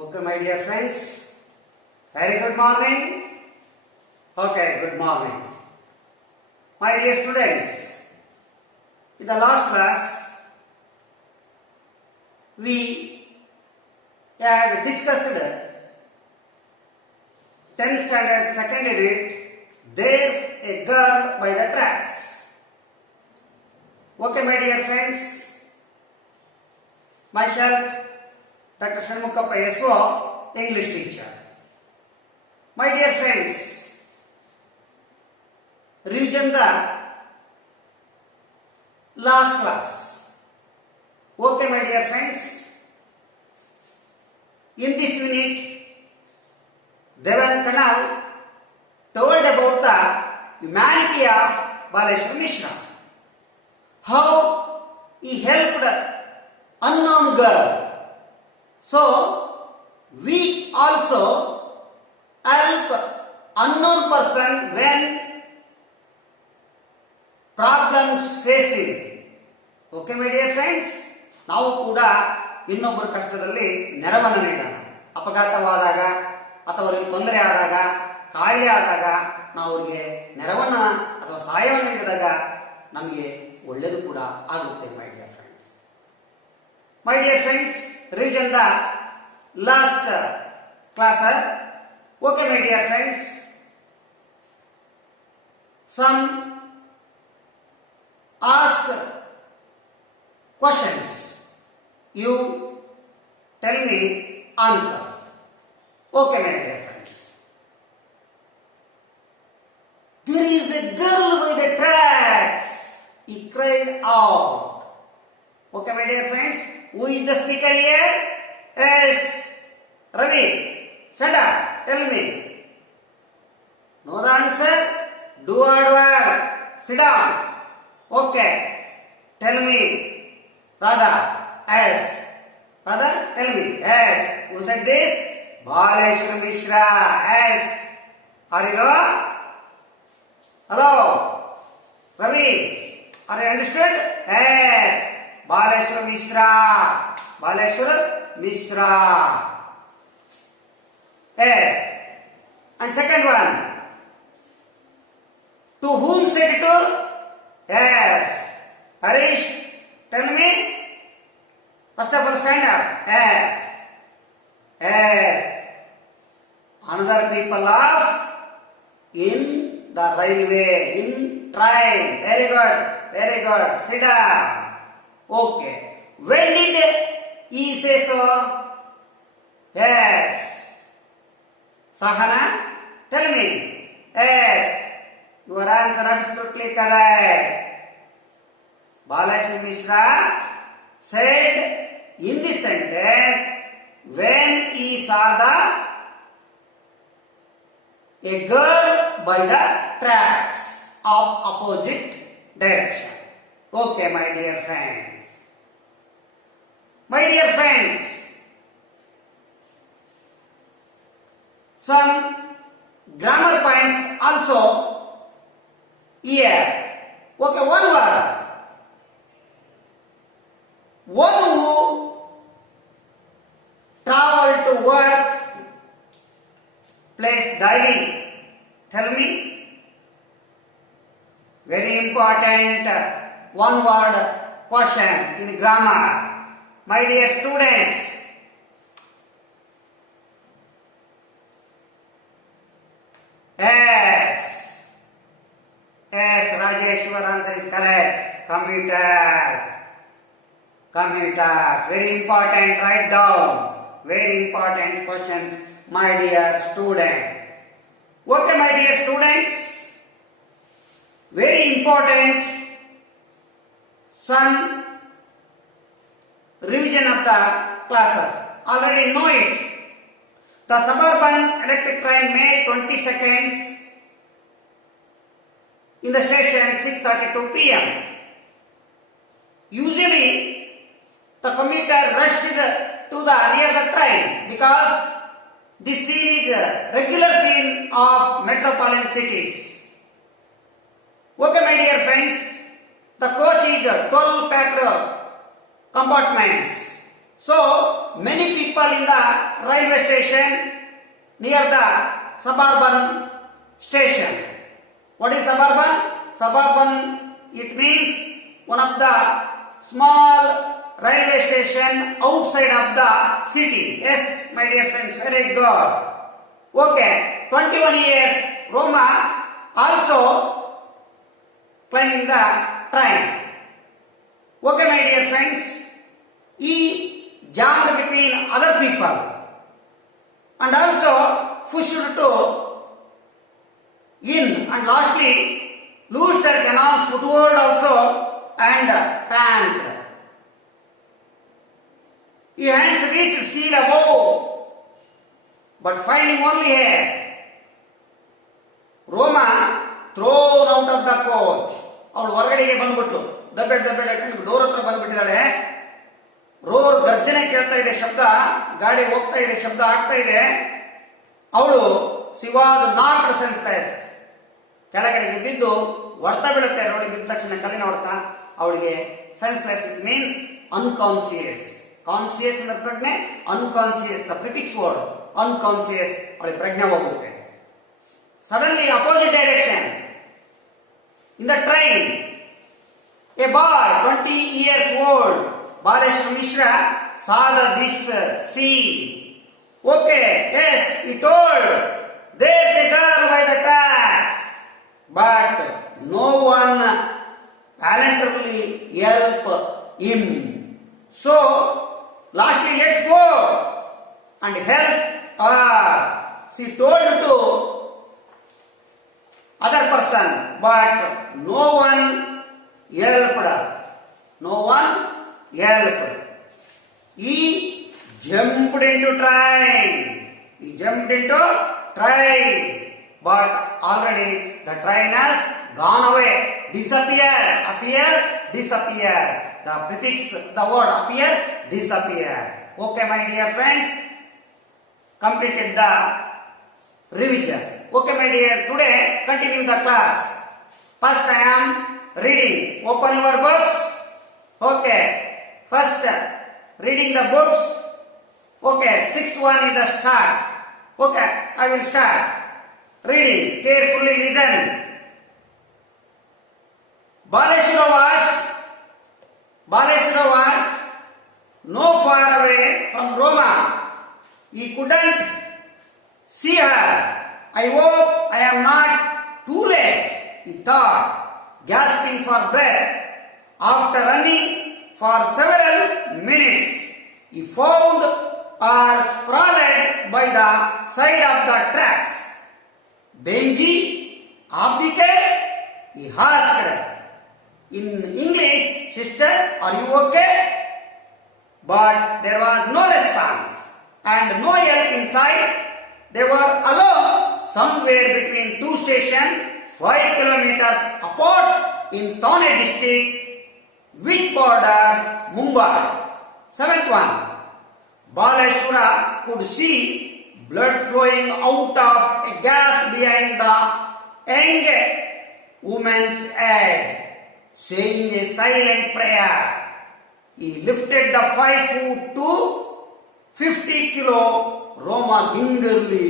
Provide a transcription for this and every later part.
Okay, my dear friends, very good morning. Okay, good morning. My dear students, in the last class, we had discussed 10th standard second unit, There's a Girl by the Tracks. Okay, my dear friends, myself, Dr. Shanmukappa SO, English teacher. My dear friends, revision the last class. Okay, my dear friends, in this unit, Devan Kanal told about the humanity of Baleshwar Mishra. How he helped unknown girl. So, we also help unknown person when problems facing. Okay, my dear friends, ನಾವು ಕೂಡ ಇನ್ನೊಬ್ಬರ ಕಷ್ಟದಲ್ಲಿ ನೆರವನ್ನು ನೀಡೋಣ. ಅಪಘಾತವಾದಾಗ ಅಥವಾ ಅವರಿಗೆ ತೊಂದರೆ ಆದಾಗ, ಕಾಯಿಲೆ ಆದಾಗ ನಾವು ಅವರಿಗೆ ನೆರವನ್ನು ಅಥವಾ ಸಹಾಯವನ್ನು ನೀಡಿದಾಗ ನಮಗೆ ಒಳ್ಳೆಯದು ಕೂಡ ಆಗುತ್ತೆ. ಮೈ dear friends, my dear friends, revision the last class. Okay, my dear friends, some ask questions, you tell me answers. Okay, my dear friends, there is a girl by the tracks, he cried out. Okay, my dear friends, who is the speaker here? Yes, Ravi. Stand up. Tell me. Know the answer? Do or well. Sit down. Okay. Tell me. Radha. Yes. Radha, tell me. Yes. Who said this? Baleshwar Mishra. Yes. Are you know? Hello. Ravi. Are you understood? Yes. Baleshwar Mishra. Baleshwar Mishra. Yes. And second one. To whom said to? Yes. Harish, tell me. First of all, stand up. Yes. Yes. Another people of in the railway, in train. Very good. Very good. Sit down. Okay. When did he say so? Yes. Sahana, tell me. Yes. Your answer absolutely correct. Baleshwar Mishra said in this sentence when he saw a girl by the tracks of opposite direction. Okay, my dear friends. My dear friends, some grammar points also here. Okay, one word. One who travel to work, place daily. Tell me. Very important one word question in grammar. My dear students, yes, Rajesh, your answer is correct. Commuters, very important, write down, very important questions, my dear students. Okay, my dear students, very important, some revision of the classes. Already know it. The suburban electric train made 20 seconds in the station at 6:32 p.m. Usually, the commuter rushed to the near the train because this scene is a regular scene of metropolitan cities. Okay, my dear friends, the coach is 12 packed compartments. So many people people in the railway station near the suburban station. What is suburban? Suburban, it means one of the small railway station outside of the city. Yes, my dear friends, very good. Okay, 21 years, Roma also climbing the train. Okay, my dear friends, he jammed between other people and also pushed to in, and lastly loosed her canal footward also and panicked. His hands reached still above, but finding only her. Roma thrown out of the coach. ಅವಳು ಹೊರಗಡೆಗೆ ಬಂದ್ಬಿಟ್ಲು, ದಬ್ಬೆಡ್ ಹಾಕೊಂಡು door ಹತ್ರ ಬಂದ್ಬಿಟ್ಟಿದ್ದಾಳೆ. ರೋರ್ ಗರ್ಜನೆ ಕೇಳ್ತಾ ಇದೆ, ಶಬ್ದ, ಗಾಡಿ ಹೋಗ್ತಾ ಇದೆ, ಶಬ್ದ ಆಗ್ತಾ ಇದೆ. ಅವಳು ಶಿವಾದ ನಾಟ್ ಸೆನ್ಸ್ಲೆಸ್, ಕೆಳಗಡೆಗೆ ಬಿದ್ದು ಹೊಡ್ತಾ ಬೀಳುತ್ತೆ. ರೋಡಿಗೆ ಬಿದ್ದ ತಕ್ಷಣ ಕಲ್ಲಿನ ಹೊಡ್ತಾ ಅವಳಿಗೆ senseless, it means unconscious. Conscious ಅಂದ್ರೆ ಪ್ರಜ್ಞೆ, unconscious the prefix word unconscious, ಅವಳಿಗೆ ಪ್ರಜ್ಞೆ ಹೋಗುತ್ತೆ. Suddenly, opposite direction, in the train, a boy, 20 years old, Baleshwar Mishra, saw this scene. Okay, yes, he told, there's a girl by the tracks, but no one voluntarily helped him. So, lastly, let's go and help her. She told to other person, but no one helped. No one helped. He jumped into train. He jumped into train, but already the train has gone away, disappeared. Appear, disappear. The prefix, the word appear, disappear. Okay, my dear friends, completed the revision. Okay, my dear, today continue the class. First I am reading. Open your books. Okay, first reading the books. Okay, sixth one is the start. Okay, I will start reading. Carefully listen. Baleshwar was no far away from Roma. He couldn't see her. I hope I am not too late, he thought, gasping for breath. After running for several minutes, he found her sprawled by the side of the tracks. Benji, Abdike? He asked. In English, sister, are you okay? But there was no response and no help inside. They were alone somewhere between two stations, 5 kilometers apart in Thane district, which borders Mumbai. Seventh one, Baleshwara could see blood flowing out of a gas behind the young woman's head, saying a silent prayer. He lifted the 5 foot to 50 kilo Roma gingerly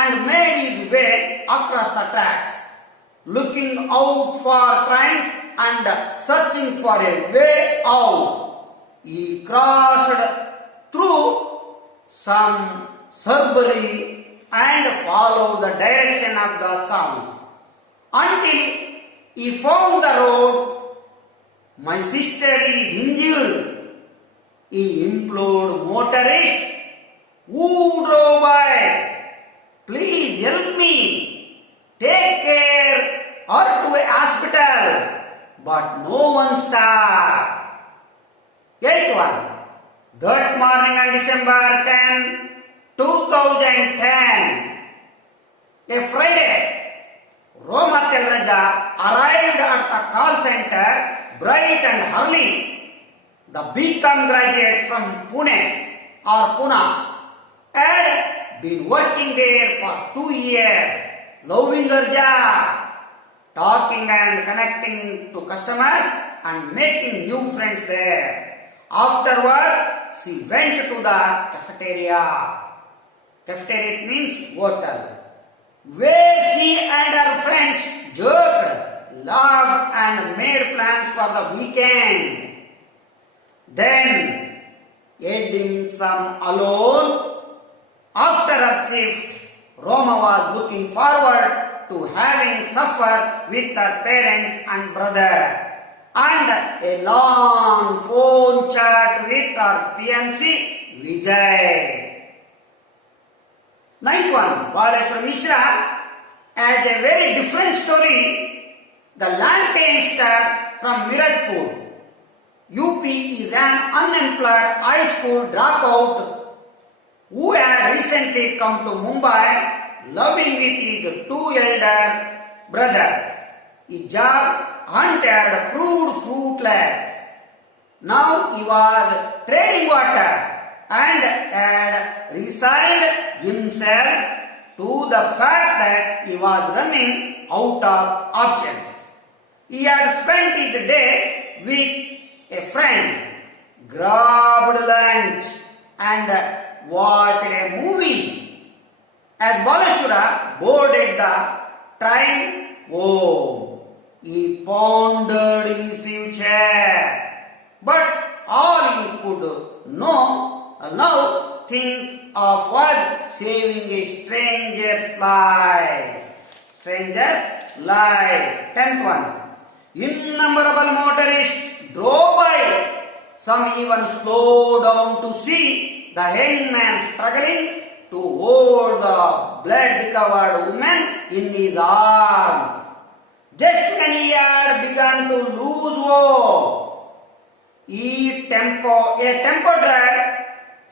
and made his way across the tracks, looking out for trains and searching for a way out. He crossed through some shrubbery and followed the direction of the sounds until he found the road. My sister is injured, he implored motorist who drove by. Please help me. Take care or to a hospital. But no one stopped. Eighth one. That morning on December 10, 2010, a Friday, Roma Telraja arrived at the call center bright and early. The BCom graduate from Pune or Pune had been working there for 2 years, loving her job, talking and connecting to customers and making new friends there. Afterward, she went to the cafeteria. Cafeteria it means hotel, where she and her friends joked, laughed and made plans for the weekend. Then, heading some alone, after her shift, Roma was looking forward to having supper with her parents and brother, and a long phone chat with her fiancé Vijay. Ninth one, Baleshwar Mishra has a very different story. The Lanka youngster from Mirzapur, UP, is an unemployed high school dropout who had recently come to Mumbai, loving with his two elder brothers. His job hunt had proved fruitless. Now he was treading water and had resigned himself to the fact that he was running out of options. He had spent his day with a friend, grabbed lunch and watched a movie. As Baleshwara boarded the train home, he pondered his future, but all he could now think of was saving a stranger's life. Stranger's life. 10th one. Innumerable motorists drove by. Some even slowed down to see the young man struggling to hold the blood-covered woman in his arms. Just when he had begun to lose hope, a tempo truck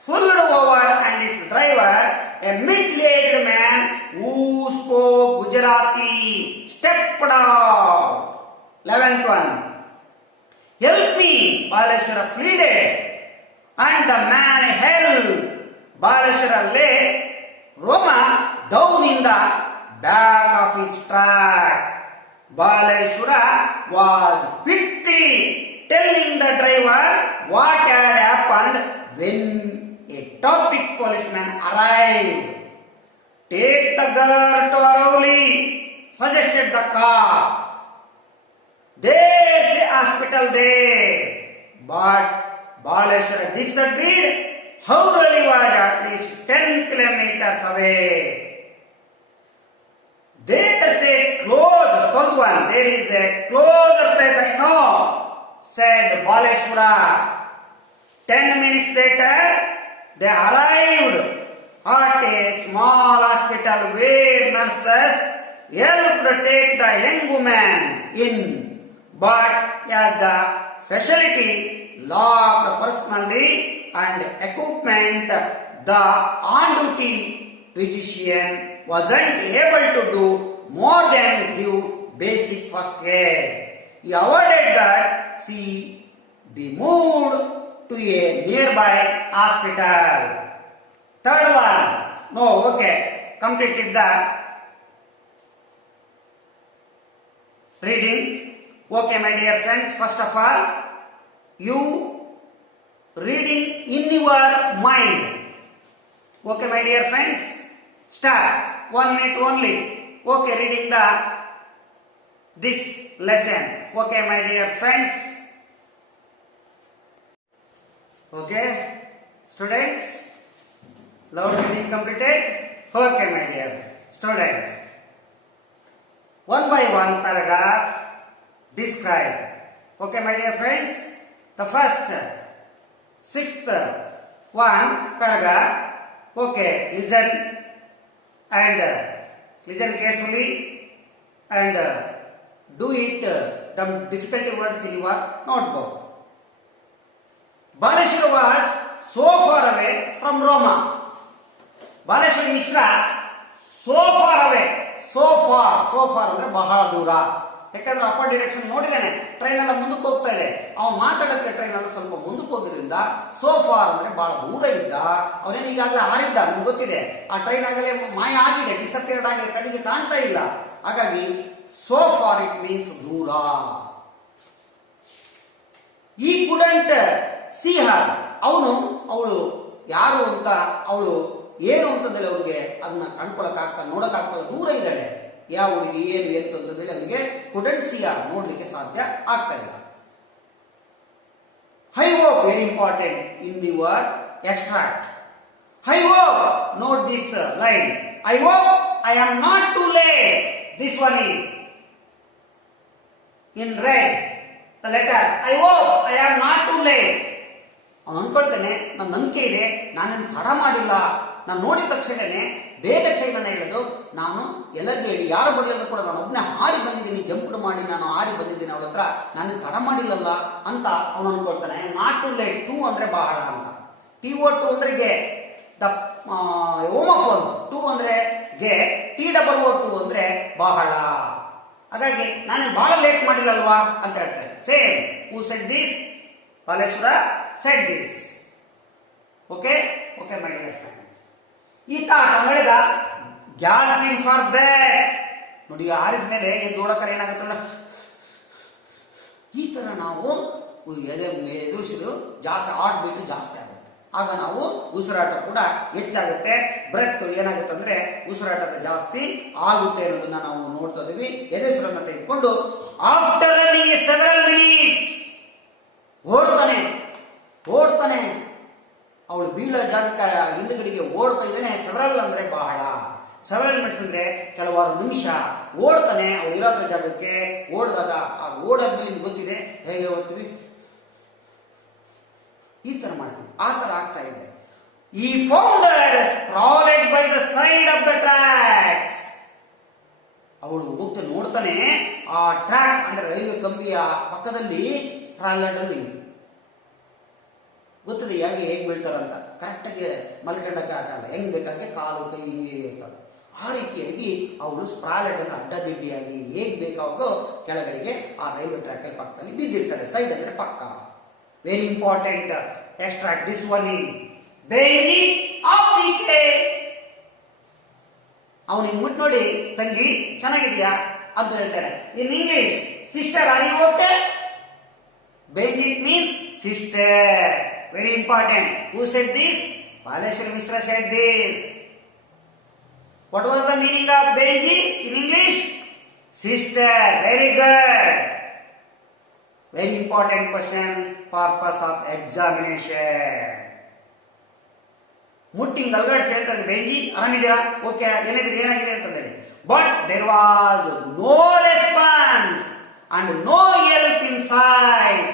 pulled over and its driver, a middle-aged man who spoke Gujarati, stepped out. 11th one. Help me, Baleshwara pleaded, and the man helped. Baleshwara lay Roma down in the back of his truck. Baleshwara was quickly telling the driver what had happened when a traffic policeman arrived. Take the girl to Aravali, suggested the cop. There's a hospital there. But Baleshwara disagreed. Aravali was at least 10 kilometers away. There's a closed one. There is a closer place I know, said Baleshwara. 10 minutes later, they arrived at a small hospital where nurses helped take the young woman in. But as the facility lacked personnel and equipment, the on-duty physician wasn't able to do more than give basic first aid. He ordered that she be moved to a nearby hospital. Third one. No, okay. Completed the reading. Okay, my dear friends. First of all, you reading in your mind. Okay, my dear friends. Start. 1 minute only. Okay, reading this lesson. Okay, my dear friends. Okay, students. Loud reading completed. Okay, my dear students. One by one paragraph describe. Okay, my dear friends. The first 6th one paragraph. Okay, listen and listen carefully and do it the difficult words in your notebook. Baleshwara was so far away from Roma. Baleshwara Mishra so far away. So far ಅಂದ್ರೆ ಬಹಳ ದೂರ. ಯಾಕಂದ್ರೆ upper direction ನೋಡಿದಾನೆ, train ಎಲ್ಲ ಮುಂದಕ್ಕೆ ಹೋಗ್ತಾ ಇದೆ, ಅವ್ನು ಮಾತಾಡೋದಕ್ಕೆ ಟ್ರೈನ್ ಎಲ್ಲ ಸ್ವಲ್ಪ ಮುಂದಕ್ಕೆ ಹೋದ್ರಿಂದ ಸೋ ಫಾರ್ ಅಂದ್ರೆ ಬಹಳ ದೂರ ಇದ್ದ. ಅವನೇನು ಈಗಾಗಲೇ ಹಾರಿದ್ದ, ನಿಮ್ಗೆ ಗೊತ್ತಿದೆ. ಆ ಟ್ರೈನ್ ಆಗಲೇ ಮಾಯ ಆಗಿದೆ, ಡಿಸಪಿಯರ್ಡ್ ಆಗಿದೆ, ಕಡೆಗೆ ಕಾಣ್ತಾ ಇಲ್ಲ. ಹಾಗಾಗಿ ಸೋ ಫಾರ್ ಇಟ್ ಮೀನ್ಸ್ ದೂರ. He couldn't ಸಿ ಹರ್, ಅವಳು ಯಾರು ಅಂತ, ಅವಳು ಏನು ಅಂತಂದೇಳಿ ಅವ್ರಿಗೆ ಅದನ್ನ ನೋಡಕ್ ನೋಡಕ್ಕಾಗ್ತಲ್ಲ, ದೂರ ಇದ್ದಾಳೆ. ಯಾವ ಹುಡುಗಿ ಏನು ಅಂತಂದೇಳಿ ಅವನಿಗೆ ಕುಡಂಟ್ ಸಿ ಹರ್, ನೋಡ್ಲಿಕ್ಕೆ ಸಾಧ್ಯ ಆಗ್ತಾ ಇಲ್ಲ. I hope, very important in your extract. I hope, note this line. I hope I am not to late. This one is in red the letters. I hope I am not too late. ಅವನು ಅನ್ಕೊಳ್ತಾನೆ, ನನ್ನ ನಂಬಿಕೆ ಇದೆ, ನಾನೇನು ತಡ ಮಾಡಿಲ್ಲ. ನಾನು ನೋಡಿದ ತಕ್ಷಣನೇ ಬೇಗ ಚೈಲನ್ನ ಹೇಳೋದು, ನಾನು ಎಲ್ಲರಿಗೂ ಹೇಳಿ ಯಾರು ಬರಲಿಲ್ಲ ಕೂಡ ನಾನು ಒಬ್ಬನೇ ಹಾರಿ ಬಂದಿದ್ದೀನಿ, ಜಂಪ್ ಮಾಡಿ ನಾನು ಹಾರಿ ಬಂದಿದ್ದೀನಿ ಅವಳ ಹತ್ರ, ನಾನು ತಡ ಮಾಡಿಲ್ಲಲ್ಲ ಅಂತ ಅವನು ಅನ್ಕೊಳ್ತಾನೆ. ನಾಟ್ ಟು ಲೇಟ್, ಟು ಅಂದ್ರೆ ಬಹಳ ಅಂತ, TO2 ಅಂದ್ರೆ ಗೆ, ದ ಹೋಮೋಫೋನ್ಸ್, ಟು ಅಂದ್ರೆ ಗೆ, TOO2 ಅಂದ್ರೆ ಬಹಳ. ಹಾಗಾಗಿ ನಾನು ಬಹಳ ಲೇಟ್ ಮಾಡಿಲ್ಲಲ್ವಾ ಅಂತ ಹೇಳ್ತಾರೆ. Same, who said this? Baleshwar shed this. Okay okay my dear friends, ಈತ ಹೇಳಿದ ಗ್ಯಾಸ್ ಫಾರ್ ಬ್ರೇಕ್. ನೋಡಿ, ಆರಿದ ಮೇಲೆ ಎದ್ದೋಡಕರ ಏನಾಗುತ್ತೆ, ಈ ತರ ನಾವು ಎದೆ ಉಸಿರು ಜಾಸ್ತಿ, ಹಾರ್ಟ್ ಬೀಟ್ ಜಾಸ್ತಿ ಆಗುತ್ತೆ. ಆಗ ನಾವು ಉಸಿರಾಟ ಕೂಡ ಹೆಚ್ಚಾಗುತ್ತೆ, ಬ್ರೆತ್ ಏನಾಗುತ್ತೆ ಅಂದ್ರೆ ಉಸಿರಾಟದ ಜಾಸ್ತಿ ಆಗುತ್ತೆ ಅನ್ನೋದನ್ನ ನಾವು ನೋಡ್ತಾ ಇದೀವಿ. ಎದೆಸುರನ್ನ ತೆಗೆದುಕೊಂಡು ಆಫ್ಟರ್ ರನ್ನಿಂಗ್ ಸೆವೆರಲ್ ಮಿನಿಟ್ಸ್ ಓಡ್ತಾನೆ. ಅವಳು ಬೀಳೋ ಜಾಗಕ್ಕೆ ಹಿಂದುಗಡೆಗೆ ಓಡ್ತಾ ಇದ್ದಾನೆ. ಸೆವೆರಲ್ ಅಂದ್ರೆ ಬಹಳ, ಸೆವೆರಲ್ ಮಿನಿಟ್ಸ್ ಅಂದ್ರೆ ಕೆಲವಾರು ನಿಮಿಷ ಓಡ್ತಾನೆ. ಅವಳು ಇರೋ ಜಾಗಕ್ಕೆ ಓಡಿದಾಗ, ಆ ಓಡಾದ್ಮೇಲೆ ನಿಮ್ಗೆ ಗೊತ್ತಿದೆ ಹೇಗೆ ಓದ್ತೀವಿ, ಈ ತರ ಮಾಡ್ತೀವಿ, ಆ ತರ ಆಗ್ತಾ ಇದೆ. ಈ found her sprawled by the side of the tracks. ಅವಳು ಹೋಗ್ತಾ ನೋಡ್ತಾನೆ, ಆ ಟ್ರ್ಯಾಕ್ ಅಂದ್ರೆ ರೈಲ್ವೆ ಕಂಬಿಯ ಪಕ್ಕದಲ್ಲಿ ಸ್ಪ್ರಾಲೆಡ್ ಅಲ್ಲಿ ಗೊತ್ತದೆ ಹೇಗೆ ಬೀಳ್ತಾರಂತ, ಕರೆಕ್ಟಾಗಿ ಮಲ್ಕೊಂಡಕ್ಕೆ ಆಗಲ್ಲ, ಹೆಂಗ್ ಬೇಕಾಗೆ ಕಾಲು ಕೈ ಹಿಂಗೆ ಇರ್ತಾರೆ. ಆ ರೀತಿಯಾಗಿ ಅವಳು ಸ್ಪ್ರಾಲೆಡ್ ಅನ್ನು ಅಡ್ಡದಿಡ್ಡಿಯಾಗಿ ಹೇಗ್ ಬೇಕಾಗೋ ಕೆಳಗಡೆಗೆ ಆ ರೈಲ್ವೆ ಟ್ರ್ಯಾಕ್ ಅಲ್ಲಿ ಪಕ್ಕದಲ್ಲಿ ಬಿದ್ದಿರ್ತಾಳೆ. ಸೈಡ್ ಅಂದ್ರೆ ಪಕ್ಕ. Very important extract, this one is baby of the K. ಅವನಿಗೆ ಮುಟ್ ನೋಡಿ, ತಂಗಿ ಚೆನ್ನಾಗಿದ್ಯಾ ಅಂತ ಹೇಳ್ತಾರೆ. In English, sister are you okay? Baby means sister. Very important. Who said this? Baleshwar Mishra said this. What was the meaning of Benji in English? Sister. Very good. Very important question. Purpose of examination. ಮುಟ್ಟಿ ಅಲ್ಗಾಡ್ಸಿ ಹೇಳ್ತಾರೆ, ಬೆಂಜಿ ಆರಾಮಿದ್ದೀರಾ? Okay, ಏನಾಗಿದೆ ಅಂತಂದೇಳಿ. But there was no response and no help inside.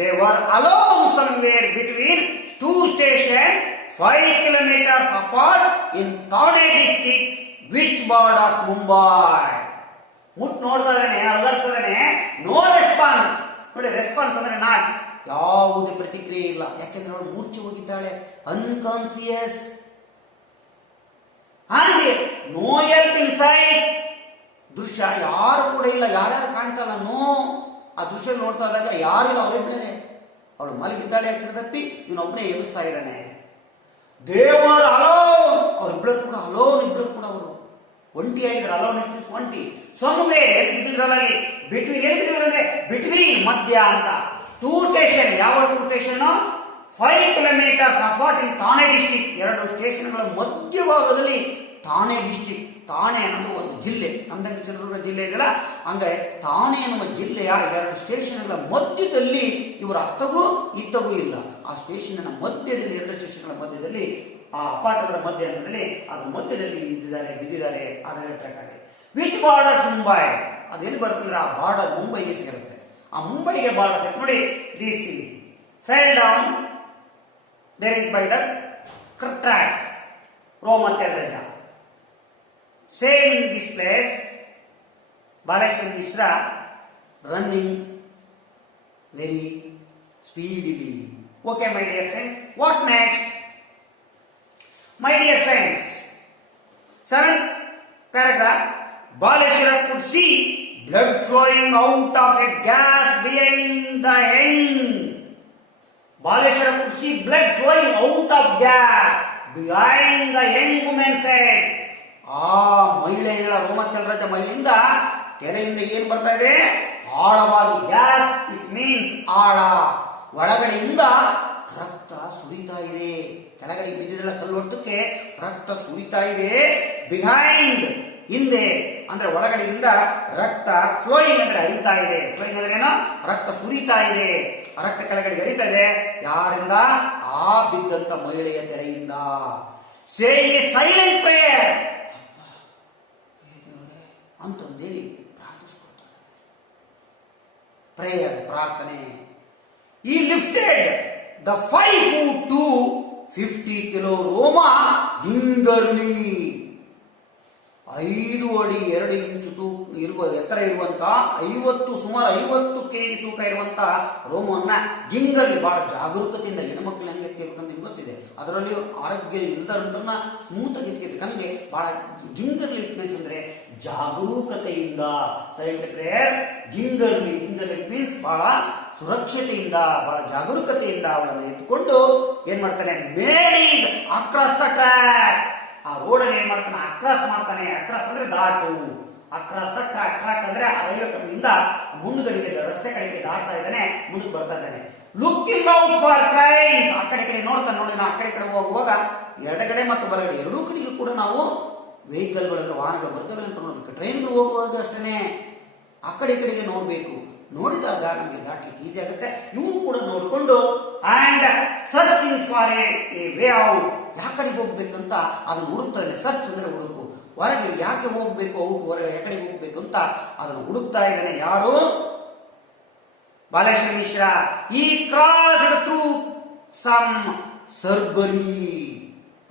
They were alone somewhere between two station 5 kilometers apart in Thane district, which borders Mumbai. ಮುಟ್ ನೋಡ್ತಾ ಇದ್ದಾನೆ, ಅಲ್ಲರ್ಸದಾನೆ, no response. ನೋಡಿ, response ಅಂದ್ರೆ ನಾಟ್, ಯಾವುದೇ ಪ್ರತಿಕ್ರಿಯೆ ಇಲ್ಲ. ಯಾಕೆಂದ್ರೆ ಅವಳು ಮೂರ್ಛೆ ಹೋಗಿದ್ದಾಳೆ, ಅನ್ಕಾನ್ಸಿಯಸ್. ಹಾಗೆ ನೋ ಹೆಲ್ಪ್ ಇನ್ ಸೈಡ್. ದೃಶ್ಯ ಯಾರು ಕೂಡ ಇಲ್ಲ, ಯಾರ್ಯಾರು ಕಾಣ್ತಲ್ಲ, ನೋ. ಆ ದೃಶ್ಯ ನೋಡ್ತಾ ಇದ್ದಾಗ ಯಾರಿಲ್ಲ, ಅವರಿಬ್ಬನೇ. ಅವಳು ಮಲಗಿದ್ದಾಳೆ, ಎಚ್ಚರ ತಪ್ಪಿ ಇವನೊಬ್ಬನೇ ಎಬ್ಬಿಸ್ತಾ ಇದ್ದಾನೆ. ದೇವರ್ ಅಲೋನ್, ಅವರಿಬ್ಬರು ಕೂಡ ಅಲೋನ್, ಇಬ್ಬರು ಕೂಡ ಅವರು ಒಂಟಿಯಾಗಿದ್ರು. ಅಲೋನ್ ಇಟ್ ಒಂಟಿ. ಸಮ್ವೇರ್ ಬಿದ್ದಿದ್ರಲ್ಲಿ, ಬಿಟ್ವೀನ್ ಮಧ್ಯ ಅಂತ. ಟೂ ಸ್ಟೇಷನ್, ಯಾವ ಟೂ ಸ್ಟೇಷನ್? 5 kilometers ಅಪಾರ್ಟ್ ಇನ್ ಥಾಣೆ ಡಿಸ್ಟ್ರಿಕ್ಟ್. 2 ಸ್ಟೇಷನ್ಗಳ ಮಧ್ಯಭಾಗದಲ್ಲಿ ಥಾಣೆ ಡಿಸ್ಟ್ರಿಕ್ಟ್. ಥಾಣೆ ಅನ್ನೋದು ಒಂದು ಜಿಲ್ಲೆ, ನಮ್ದಂಗೆ ಚಿತ್ರದುರ್ಗ ಜಿಲ್ಲೆ ಇದೆಯಲ್ಲ, ಹಂಗೆ ಥಾಣೆ ಎನ್ನುವ ಜಿಲ್ಲೆಯ 2 ಸ್ಟೇಷನ್ಗಳ ಮಧ್ಯದಲ್ಲಿ ಇವರ ಅತ್ತಗೂ ಇತ್ತಗೂ ಇಲ್ಲ. ಆ ಸ್ಟೇಷನ್ನ ಮಧ್ಯದಲ್ಲಿ, 2 ಸ್ಟೇಷನ್ಗಳ ಮಧ್ಯದಲ್ಲಿ, ಆ ಅಪಾರ್ಟ್ಗಳ ಮಧ್ಯದಲ್ಲಿ, ಅದ್ರ ಮಧ್ಯದಲ್ಲಿ ಬಿದ್ದಿದ್ದಾರೆ ಆ ರೈಲ್ವೆ ಟ್ರ್ಯಾಕ್ ಆಗಿ. Which borders Mumbai? ಅದೆಲ್ಲಿ ಬರ್ತಂದ್ರೆ ಆ ಬಾರ್ಡರ್ ಮುಂಬೈಗೆ ಸಿಗುತ್ತೆ. ಆ ಮುಂಬೈಗೆ ಬಾರ್ಡರ್ ನೋಡಿ, this fell down, there is by the tracks, ರೋ ಮತ್ತೆ ರಜಾ. Same in this place, Baleshwar Mishra running very speedily. Okay, my dear friends, what next? My dear friends, 7th paragraph, Baleshwar could see blood flowing out of a gas behind the young. Baleshwar could see blood flowing out of gas behind the young woman's head. ಆ ಮಹಿಳೆಯರ ರೋಮಚಂದ್ರಜ ಮಹಿಳೆಯಿಂದ ತೆರೆಯಿಂದ ಏನ್ ಬರ್ತಾ ಇದೆ? ಆಳವಾಗಿ. Gas it means ಆಳ. ಒಳಗಡೆಯಿಂದ ರಕ್ತ ಸುರಿತಾ ಇದೆ. ಕೆಳಗಡೆ ಬಿದ್ದಿದ್ದೆಲ್ಲ ಕಲ್ಲೊಟ್ಟಕ್ಕೆ ರಕ್ತ ಸುರಿತಾ ಇದೆ. ಬಿಹೈಂಡ್, ಹಿಂದೆ ಅಂದ್ರೆ ಒಳಗಡೆಯಿಂದ ರಕ್ತ ಫ್ಲೋಯಿಂಗ್ ಅಂದ್ರೆ ಹರಿತಾ ಇದೆ. ಫ್ಲೋಯಿಂಗ್ ಅಂದ್ರೆ ಏನು? ರಕ್ತ ಸುರಿತಾ ಇದೆ. ರಕ್ತ ಕೆಳಗಡೆ ಹರಿತಾ ಇದೆ. ಯಾರಿಂದ? ಆ ಬಿದ್ದಂತ ಮಹಿಳೆಯ ತೆರೆಯಿಂದ. ಸೇಯಿಂಗ್ ಎ ಸೈಲೆಂಟ್ ಪ್ರೇಯರ್ ಅಂತಂದೇಳಿ ಪ್ರಾರ್ಥಿಸ್ಕೊಳ್ತಾರೆ. ಪ್ರೇಯರ್, ಪ್ರಾರ್ಥನೆ. ಈ lifted the 5 foot to 50 kilo ರೋಮ ಗಿಂಗರ್ಲಿ, 5 ಅಡಿ 2 ಇಂಚು ಇರುವ ಎತ್ತರ ಇರುವಂತ ಸುಮಾರು 50 kg ತೂಕ ಇರುವಂತ ರೋಮವನ್ನ ಗಿಂಗರ್ಲಿ, ಬಹಳ ಜಾಗರೂಕತೆಯಿಂದ, ಹೆಣ್ಮಕ್ಳು ಹೆಂಗೆ ಎತ್ಕೋಬೇಕಂತ ನಿಮ್ಗೆ ಗೊತ್ತಿದೆ. ಅದರಲ್ಲಿ ಆರೋಗ್ಯ ಇಲ್ಲದನ್ನ ಸ್ಮೂತ್ ಆಗಿ ಎತ್ಕೋಬೇಕು. ಹಂಗೆ ಬಹಳ ಗಿಂಗರ್ಲಿ ಮೀನ್ಸ್ ಅಂದ್ರೆ ಜಾಗರೂಕತೆಯಿಂದ. Silent prayer gingerly. Gingerly means ಬಹಳ ಸುರಕ್ಷತೆಯಿಂದ, ಬಹಳ ಜಾಗರೂಕತೆಯಿಂದ ಅವಳನ್ನು ಎತ್ಕೊಂಡು ಏನ್ ಮಾಡ್ತಾನೆ? Made across the track. ಆ ರೋಡಲ್ಲಿ ಏನ್ ಮಾಡ್ತಾನೆ? ಅಕ್ರಾಸ್ ಮಾಡ್ತಾನೆ. ಅಕ್ರಾಸ್ ಅಂದ್ರೆ ದಾಟು. Across the track. ಟ್ರ್ಯಾಕ್ ಅಂದ್ರೆ ಆ ರೈಲ್ವೆ ಕಂಬದಿಂದ ಮುಂದುಗಡೆಗೆ ರಸ್ತೆ ಕಡೆಗೆ ದಾಟ್ತಾ ಇದ್ದಾನೆ, ಮುಂದಕ್ಕೆ ಬರ್ತಾ ಇದ್ದಾನೆ. Looking out for train. ಆ ಕಡೆ ಕಡೆ ನೋಡ್ತಾನೆ. ನೋಡಿ, ನಾವು ಆ ಕಡೆ ಹೋಗುವಾಗ ಎಡಗಡೆ ಮತ್ತು ಬಲಗಡೆ ಎರಡೂ ಕಡೆಗೂ ಕೂಡ ನಾವು ವೆಹಿಕಲ್ಗಳಂದ್ರೆ ವಾಹನಗಳು ಬರ್ತವೆ ಅಂತ ನೋಡ್ಬೇಕು. ಟ್ರೈನ್ಗಳು ಹೋಗುವಾಗ ಅಷ್ಟೇ ಆ ಕಡೆಗೆ ನೋಡ್ಬೇಕು. ನೋಡಿದಾಗ ನಮಗೆ ದಾಟ್ಲಿಕ್ಕೆ ಈಸಿ ಆಗುತ್ತೆ. ಇವು ಕೂಡ ನೋಡಿಕೊಂಡು and searching for A way out. ಯಾವ ಕಡೆಗೆ ಹೋಗ್ಬೇಕಂತ ಅದನ್ನು ಹುಡುಕ್ತಾನೆ. ಸರ್ಚ್ ಅಂದ್ರೆ ಹುಡುಕು. ಹೊರಗೆ ಯಾಕೆ ಹೋಗ್ಬೇಕು, ಔಟ್ ಹೊರಗೆ ಯಾಕಡೆ ಹೋಗ್ಬೇಕು ಅಂತ ಅದನ್ನು ಹುಡುಕ್ತಾ ಇದ್ದಾನೆ. ಯಾರು? ಬಾಲೇಶ್ವರ ಮಿಶ್ರಾ. ಈ ಕ್ರಾಸ್ಡ್ ಥ್ರೂ ಸಮ್ ಸರ್ಬರಿ.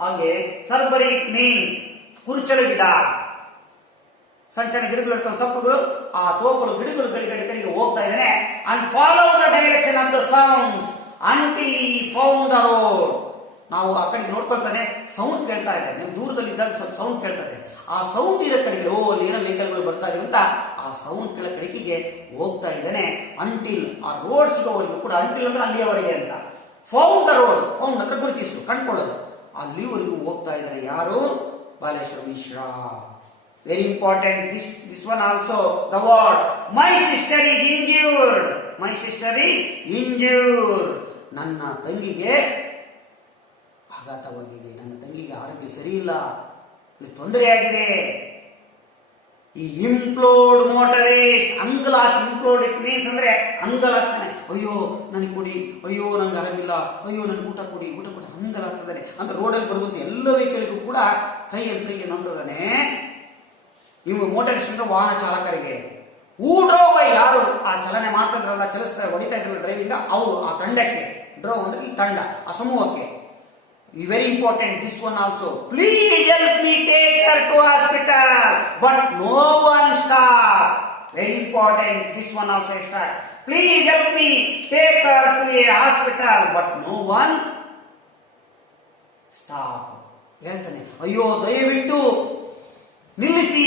ಹಾಗೆ ಸರ್ಬರಿ ಮೀನ್ಸ್ ಕುರುಚಲು ಗಿಡ. ಸಣ್ಣ ಸಣ್ಣ ಗಿಡಗಳು ಇರ್ತವೆ, ತಪ್ಪುಗಳು. ಆ ತೋಪಲು ಗಿಡಗಳು ಕಡೆಗೆ ಹೋಗ್ತಾ ಇದ್ದಾನೆ. And follow the direction of the sounds until he found the road. ನಾವು ಆ ಕಡೆಗೆ ನೋಡ್ಕೊಳ್ತಾನೆ, ಸೌಂಡ್ ಕೇಳ್ತಾ ಇದೆ. ನೀವು ದೂರದಲ್ಲಿ ಇದ್ದಾಗ ಸ್ವಲ್ಪ ಸೌಂಡ್ ಕೇಳ್ತದೆ. ಆ ಸೌಂಡ್ ಇರೋ ಕಡೆಗೆ ಅಲ್ಲಿ ಏನೋ ವೆಹಿಕಲ್ಗಳು ಬರ್ತಾ ಇದೆ ಅಂತ ಆ ಸೌಂಡ್ ಕೆಳ ಕಡೆಗೆ ಹೋಗ್ತಾ ಇದ್ದಾನೆ. ಅಂಟಿಲ್ ಆ ರೋಡ್ ಸಿಗೋವರೆಗೂ ಕೂಡ. ಅಂಟಿಲ್ ಅಂದ್ರೆ ಅಲ್ಲಿಯವರೆಗೆ ಅಂತ. Found the road. ಫೌಂಡ್ ಅಂದ್ರೆ ಗುರುತಿಸು, ಕಂಡುಕೊಳ್ಳೋದು. ಅಲ್ಲಿವರೆಗೂ ಹೋಗ್ತಾ ಇದ್ದಾನೆ. ಯಾರು? Baleshwar Mishra. Very important. This one also. The word. My sister is injured. My sister is injured. ನನ್ನ ತಂಗಿಗೆ ಆಘಾತವಾಗಿದೆ. ನನ್ನ ತಂಗಿಗೆ ಆರೋಗ್ಯ ಸರಿ ಇಲ್ಲ, ತೊಂದರೆಯಾಗಿದೆ. ಈ ಇಂಪ್ಲೋಡ್ ಮೋಟರಿಸ್ಟ್. ಅಂಗಲಾಚ್. ಇಂಪ್ಲೋಡ್ ಇಟ್ ಮೀನ್ಸ್ ಅಂದ್ರೆ ಅಂಗಲಾಚ್ತಾನೆ. ಅಯ್ಯೋ ನನಗೆ ಕೊಡಿ, ಅಯ್ಯೋ ನಂಗೆ ಆರಾಮಿಲ್ಲ, ಅಯ್ಯೋ ನನ್ಗೆ ಊಟ ಕೊಡಿ ಅಂಗಲಾಚ್ತದಾನೆ ಅಂತ ರೋಡಲ್ಲಿ ಬರುವಂತ ಎಲ್ಲ ವೆಹಿಕಲ್ಗೂ ಕೂಡ ಕೈಗೆ ನಂದದಾನೆ. ಇವು ಮೋಟರಿಸ್ಟ್ ಅಂದ್ರೆ ವಾಹನ ಚಾಲಕರಿಗೆ. ಡ್ರೋವ್ ಯಾರು ಆ ಚಲನೆ ಮಾಡ್ತಾ ಇದ್ರಲ್ಲ, ಹೊಡಿತಾ ಇದ್ರಲ್ಲ ಡ್ರೈವಿಂಗ್, ಅವರು ಆ ತಂಡಕ್ಕೆ. ಡ್ರೋವ್ ಅಂದ್ರೆ ಈ ತಂಡ, ಆ ಸಮೂಹಕ್ಕೆ. Very important this one also. Please help me take her to hospital but no one stop. Very important this one also start. Please help me take her to a hospital but no one stop. ಹೇಳ್ತಾನೆ, ಅಯ್ಯೋ ದಯವಿಟ್ಟು ನಿಲ್ಲಿಸಿ,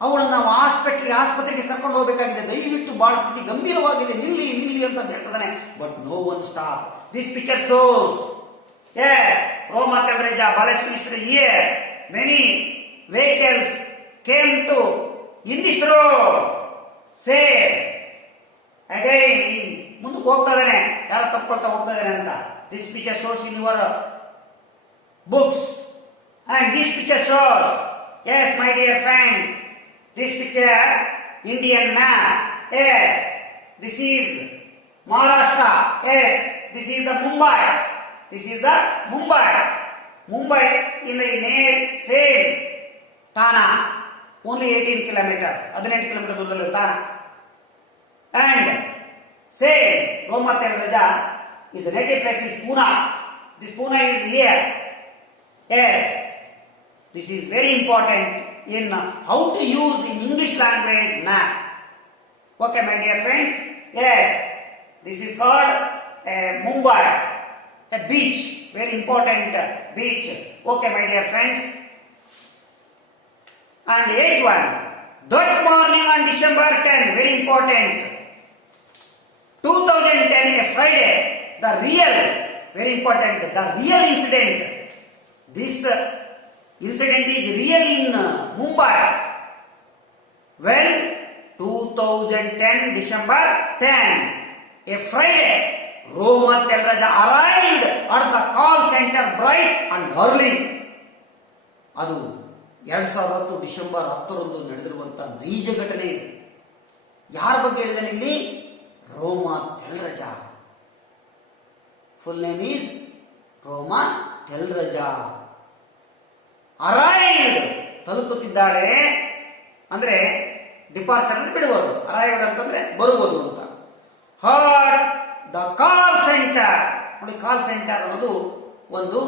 ಅವಳನ್ನು ನಾವು ಆಸ್ಪತ್ರೆಗೆ ಕರ್ಕೊಂಡು ಹೋಗಬೇಕಾಗಿದೆ, ದಯವಿಟ್ಟು ಬಹಳ ಸ್ಥಿತಿ ಗಂಭೀರವಾಗಿದೆ, ನಿಲ್ಲಿ ಅಂತ ಹೇಳ್ತಾನೆ. But no one stop. This picture shows Roma Calvaria, Balashmishra here. Many vehicles came to in this road. Say again, ಮುಂದಕ್ಕೆ ಹೋಗ್ತಾ ಇದ್ದಾನೆ. ಯಾರು ತಪ್ಕೊಳ್ತಾ ಹೋಗ್ತಾ ಇದ್ದಾನೆ ಅಂತ. This picture shows in your books. And this picture shows, yes, my dear friends, this picture, Indian map. Yes, this is Maharashtra. Yes, this is the Mumbai. This is the Mumbai. Mumbai in the same Thana. Only 18 kilometers. 18 kilometers ದೂರದಲ್ಲಿ Thana. And same Roma Calvaria is a native place in Pune. This Pune is here. Yes. This is very important in how to use in English language map. Okay, my dear friends. Yes. This is called Mumbai. A beach, very important beach. Okay, my dear friends. And 8th one, that morning on December 10, very important. 2010, a Friday, the real, very important, the real incident. This incident is real in Mumbai. When 2010, December 10, a Friday, Roma Telraja arrived at the call center bright and early. ಅದು 2010 December 10ರಂದು ನಡೆದಿರುವಂತಹ ನೈಜ ಘಟನೆ ಇದೆ. ಯಾರ ಬಗ್ಗೆ ಹೇಳಿದಾನೆ ಇಲ್ಲಿ? Roma Telraja. Full name is Roma Telraja. Arrived ತಲುಪುತ್ತಿದ್ದಾಳೆ ಅಂದ್ರೆ ಡಿಪಾರ್ಚರ್ ಅಂದ್ರೆ ಬಿಡುವುದು, ಅರೈವ್ಡ್ ಅಂತಂದ್ರೆ ಬರುವುದು ಅಂತ. Heard the call centre. ನೋಡಿ, ಕಾಲ್ ಸೆಂಟರ್ ಅನ್ನೋದು ಒಂದು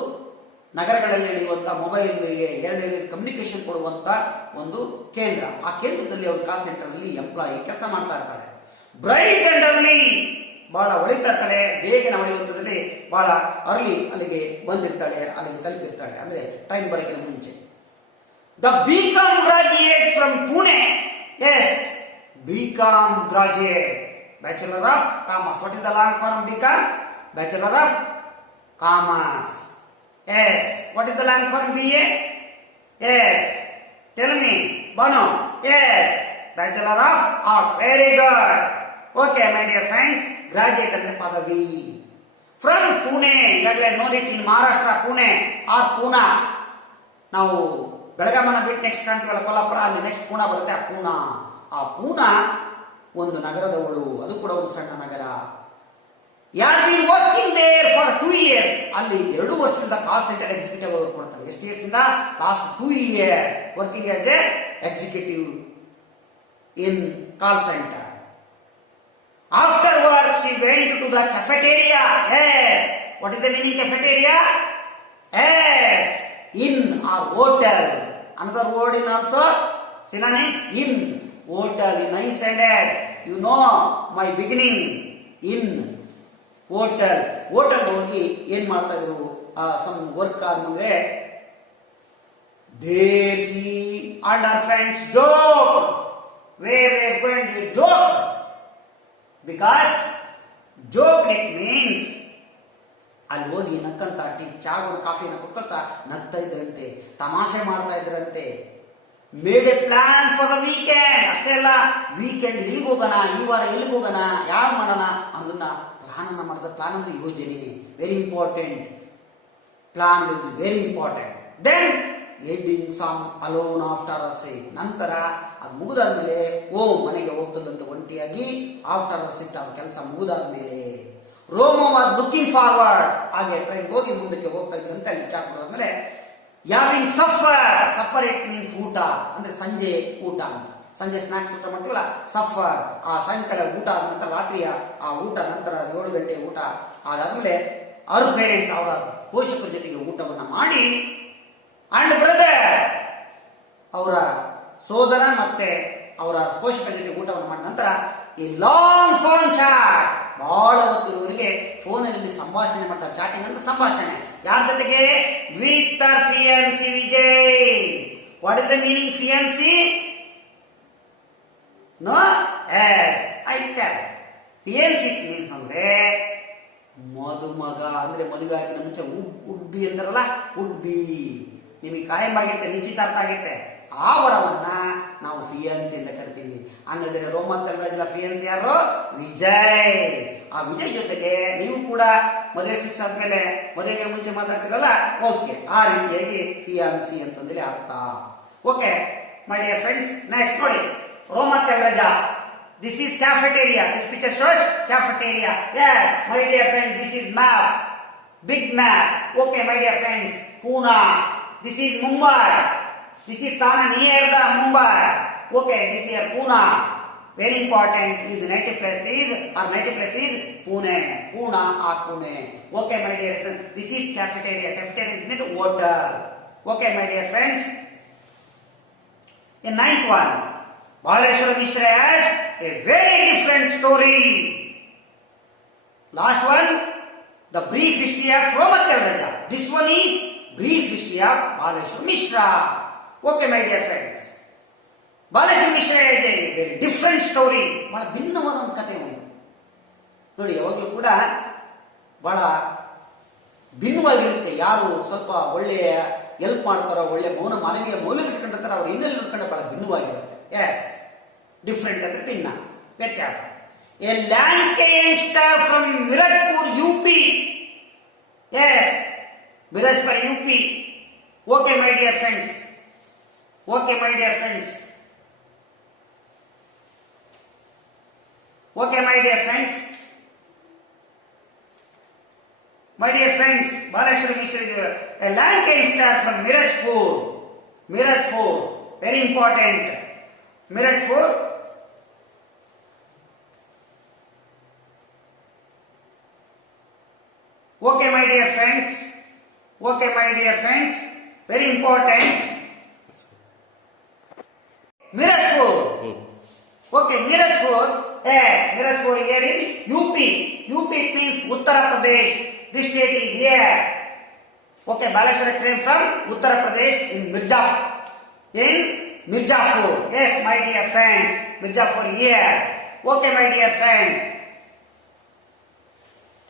ನಗರಗಳಲ್ಲಿ ನಡೆಯುವಂತ ಮೊಬೈಲ್ಗೆ ಎರಡೆರಡು ಕಮ್ಯುನಿಕೇಶನ್ ಕೊಡುವಂತ ಒಂದು ಕೇಂದ್ರ. ಆ ಕೇಂದ್ರದಲ್ಲಿ ಅವರು ಕಾಲ್ ಸೆಂಟರ್ ಅಲ್ಲಿ ಎಂಪ್ಲಾಯಿ ಕೆಲಸ ಮಾಡ್ತಾ ಇರ್ತಾರೆ. ಬ್ರೈಟ್ ಅಂಡ್ ಅರ್ಲಿ, ಬಹಳ ಹೊಳಿತಾ ಇರ್ತಾಳೆ, ಬೇಗನೆ ಹೊಳೆಯುವಂಥದ್ರಲ್ಲಿ ಬಹಳ ಅರ್ಲಿ ಅಲ್ಲಿಗೆ ಬಂದಿರ್ತಾಳೆ, ಅಲ್ಲಿಗೆ ತಲುಪಿರ್ತಾಳೆ, ಅಂದ್ರೆ ಟ್ರೈನ್ ಬರೋಕ್ಕಿಂತ ಮುಂಚೆ. The BCom graduate from Pune. Yes, BCom graduate, bachelor of commerce. What is the long form BCom? Bachelor of commerce. Yes. What is the long form BA? Yes. Tell me, Bano. Yes. Bachelor of Arts. Very good. Okay, my dear friends. Graduate ಅಂದ್ರೆ ಪದವಿ. From Pune. ಈಗಾಗಲೇ know it in Maharashtra, Pune or Pune. ನಾವು ಬೆಳಗಾಮನ ಬಿಟ್ಟು next ಕಾಣ್ತೀವಲ್ಲ Kolhapur, ಅಲ್ಲಿ next Poona ಬರುತ್ತೆ. ಆ ಪೂನಾ ಒಂದು ನಗರದವಳು, ಅದು ಕೂಡ ಒಂದು ಸಣ್ಣ ನಗರ. ಯಾರು been working there for 2 years. ಅಲ್ಲಿ 2 ವರ್ಷದಿಂದ ಕಾಲ್ ಸೆಂಟರ್ ಎಕ್ಸಿಕ್ಯೂಟಿವ್ ವರ್ಕ್ ಮಾಡ್ತಾರೆ. ಎಷ್ಟು ಇಯರ್ಸ್ ಇಂದ? Last 2 years working as a executive in call centre. After work she went to the cafeteria. Yes, what is the meaning cafeteria? Yes, in our hotel. another word in also synonym in hotel. in I said that you know my beginning in hotel. Hotel ಹೋಗಿ ಏನ್ ಮಾಡ್ತಾ ಇದ್ರು? Some work ಆದ್ಮೇಲೆ Desi and ಅವರ್ friends joke. Where they going to joke? Because joke it means ಅಲ್ಲಿ ಹೋಗಿ ನಕ್ಕಂತ ಚಾವನ್ನು ಕಾಫಿನ ಕುಟ್ಕೊಳ್ತಾ ನಗ್ತಾ ಇದ್ರಂತೆ, ತಮಾಷೆ ಮಾಡ್ತಾ ಇದ್ರಂತೆ. Made A plan for the weekend. ಅಷ್ಟೇ ಅಲ್ಲ, ವೀಕೆಂಡ್ ಎಲ್ಲಿಗೆ ಹೋಗೋಣ, ಈ ವಾರ ಎಲ್ಲಿಗೆ ಹೋಗೋಣ, ಯಾವ ಮಾಡೋಣ ಅದನ್ನ ಪ್ಲಾನ್ ಅನ್ನ ಮಾಡ್ತಾರೆ. ಪ್ಲಾನ್ ಅಂದ್ರೆ ಯೋಜನೆ, very important. Plan is very important. Then adding some alone after a sit. ನಂತರ ಅದು ಮುಗಿದಾದ್ಮೇಲೆ ಮನೆಗೆ ಹೋಗ್ತದಂತ ಒಂಟಿಯಾಗಿ ಆಫ್ಟರ್ ಅ ಸಿಟ್ ಅವ್ರ ಕೆಲಸ ಮುಗಿದಾದ್ಮೇಲೆ ರೋಮೋ ವಾಸ್ ಲುಕಿಂಗ್ ಫಾರ್ವರ್ಡ್. ಹಾಗೆ ಟ್ರೈನ್ ಹೋಗಿ ಮುಂದಕ್ಕೆ ಹೋಗ್ತಾ ಇದ್ದಂತೆ ಅಲ್ಲಿ ಚಾಕ್ ಮಾಡಿದ್ಮೇಲೆ ಯಾವಿಂಗ್ ಸಫರ್ ಇಟ್ ಮೀನ್ಸ್ ಊಟ, ಅಂದ್ರೆ ಸಂಜೆ ಊಟ ಅಂತ. ಸಂಜೆ ಸ್ನಾಕ್ಸ್ ಊಟ ಮಾಡ್ತೀವಲ್ಲ, ಸಫರ್. ಆ ಸಾಯಂಕಾಲ ಊಟ ಆದ ನಂತರ ರಾತ್ರಿಯ ಆ ಊಟ ನಂತರ 7 ಗಂಟೆ ಊಟ ಅದಾದ್ಮೇಲೆ ಅವ್ರ ಪೇರೆಂಟ್ಸ್, ಅವರ ಪೋಷಕರ ಜೊತೆಗೆ ಊಟವನ್ನ ಮಾಡಿ, ಅಂಡ್ ಬ್ರದರ್, ಅವರ ಸೋದರ ಮತ್ತೆ ಅವರ ಪೋಷಕರ ಜೊತೆ ಊಟವನ್ನು ಮಾಡಿದ ನಂತರ ಈ ಲಾಂಗ್ ಫೋನ್ ಚಾಟ್, ಬಹಳ ಹೊತ್ತಿರುವವರಿಗೆ ಫೋನಲ್ಲಿ ಸಂಭಾಷಣೆ ಮಾಡ್ತಾರೆ. ಚಾಟಿಂಗ್ ಅಂದ್ರೆ ಸಂಭಾಷಣೆ. ಯಾರ ಜೊತೆಗೆ? With our fiance Vijay. What is the meaning fiance? No? Yes, I tell. Fiance means ಅಂದ್ರೆ ಮದುಮಗ, ಅಂದ್ರೆ ಮದುವೆ ಆಗಿನ ಮುಂಚೆ ಉಡ್ಬಿ ಅಂತಾರಲ್ಲ, ಉಡ್ಬಿ. ನಿಮಗೆ ಕಾಯಂ ಆಗಿರುತ್ತೆ, ನಿಶ್ಚಿತಾರ್ಥ ಆಗಿರುತ್ತೆ, ಆ ವರವನ್ನ ನಾವು ಫಿಯಾನ್ಸಿ ಅಂತ ಕರಿತೀವಿ. ಹಂಗಂದ್ರೆ ರೋಮಾ ತೆಲ್ರಜಾ ಫಿಯಾನ್ಸಿ ಯಾರು? ವಿಜಯ್. ಆ ವಿಜಯ್ ಜೊತೆಗೆ ನೀವು ಕೂಡ ಮದುವೆ ಫಿಕ್ಸ್ ಆದ್ಮೇಲೆ ಮದುವೆಗೆ ಮುಂಚೆ ಮಾತಾಡ್ತಿರಲ್ಲ, ಓಕೆ, ಆ ರೀತಿಯಾಗಿ ಫಿಯಾನ್ಸಿ ಅಂತಂದ್ರೆ ಅರ್ಥ. Okay my dear friends, next ನೋಡಿ ರೋಮಾ ತೆಲ್ರಜಾ. This is cafeteria. This picture shows cafeteria. Yes, my dear friends, this is map. Big map. Okay, my dear friends, Pune. This is Mumbai. This is Thane, near the Mumbai. Okay, this is Pune. Very important. His native place is Pune. Pune or Pune. Okay, my dear friends, this is cafeteria. Cafeteria is not hotel. Okay, my dear friends. In 9th one, Baleshwar Mishra has a very different story. Last one, the brief history of Roma Telraja. This one is brief history of Baleshwar Mishra. Okay, my dear friends. Baleshwar Mishra has a very different story. ಬಹಳ ಭಿನ್ನವಾದ ಒಂದು ಕಥೆ ಒಂದು. ನೋಡಿ, ಯಾವಾಗಲೂ ಕೂಡ ಬಹಳ ಭಿನ್ನವಾಗಿರುತ್ತೆ. ಯಾರು ಸ್ವಲ್ಪ ಒಳ್ಳೆಯ ಹೆಲ್ಪ್ ಮಾಡ್ತಾರೋ, ಒಳ್ಳೆ ಮಾನವೀಯ ಮೌಲ್ಯ ಇಟ್ಕೊಂಡಿರ್ತಾರೋ, ಅವ್ರು ಇನ್ನೆಲ್ಲಿ ನೋಡ್ಕೊಂಡ್ರೆ ಬಹಳ ಭಿನ್ನವಾಗಿರುತ್ತೆ. ಎಸ್, ಡಿಫ್ರೆಂಟ್ ಅಂದ್ರೆ ಭಿನ್ನ, ವ್ಯತ್ಯಾಸ. A Lanka youngster from Mirzapur, UP. Yes, Mirzapur, UP. Okay, my dear friends. Okay, my dear friends. Okay, my dear friends. My dear friends, Balashwari Mishra, a Lanka youngster from Mirzapur. Mirzapur, very important. Mirzapur. Okay, my dear friends. Okay, my dear friends. Very important. Mirzapur. Okay, Mirzapur. Yes, Mirzapur here in UP. UP it means Uttara Pradesh. This state is here. Okay, Balashwara came from Uttara Pradesh in Mirzapur. In Mirzapur. Yes, my dear friends. Mirzapur here. Okay, my dear friends.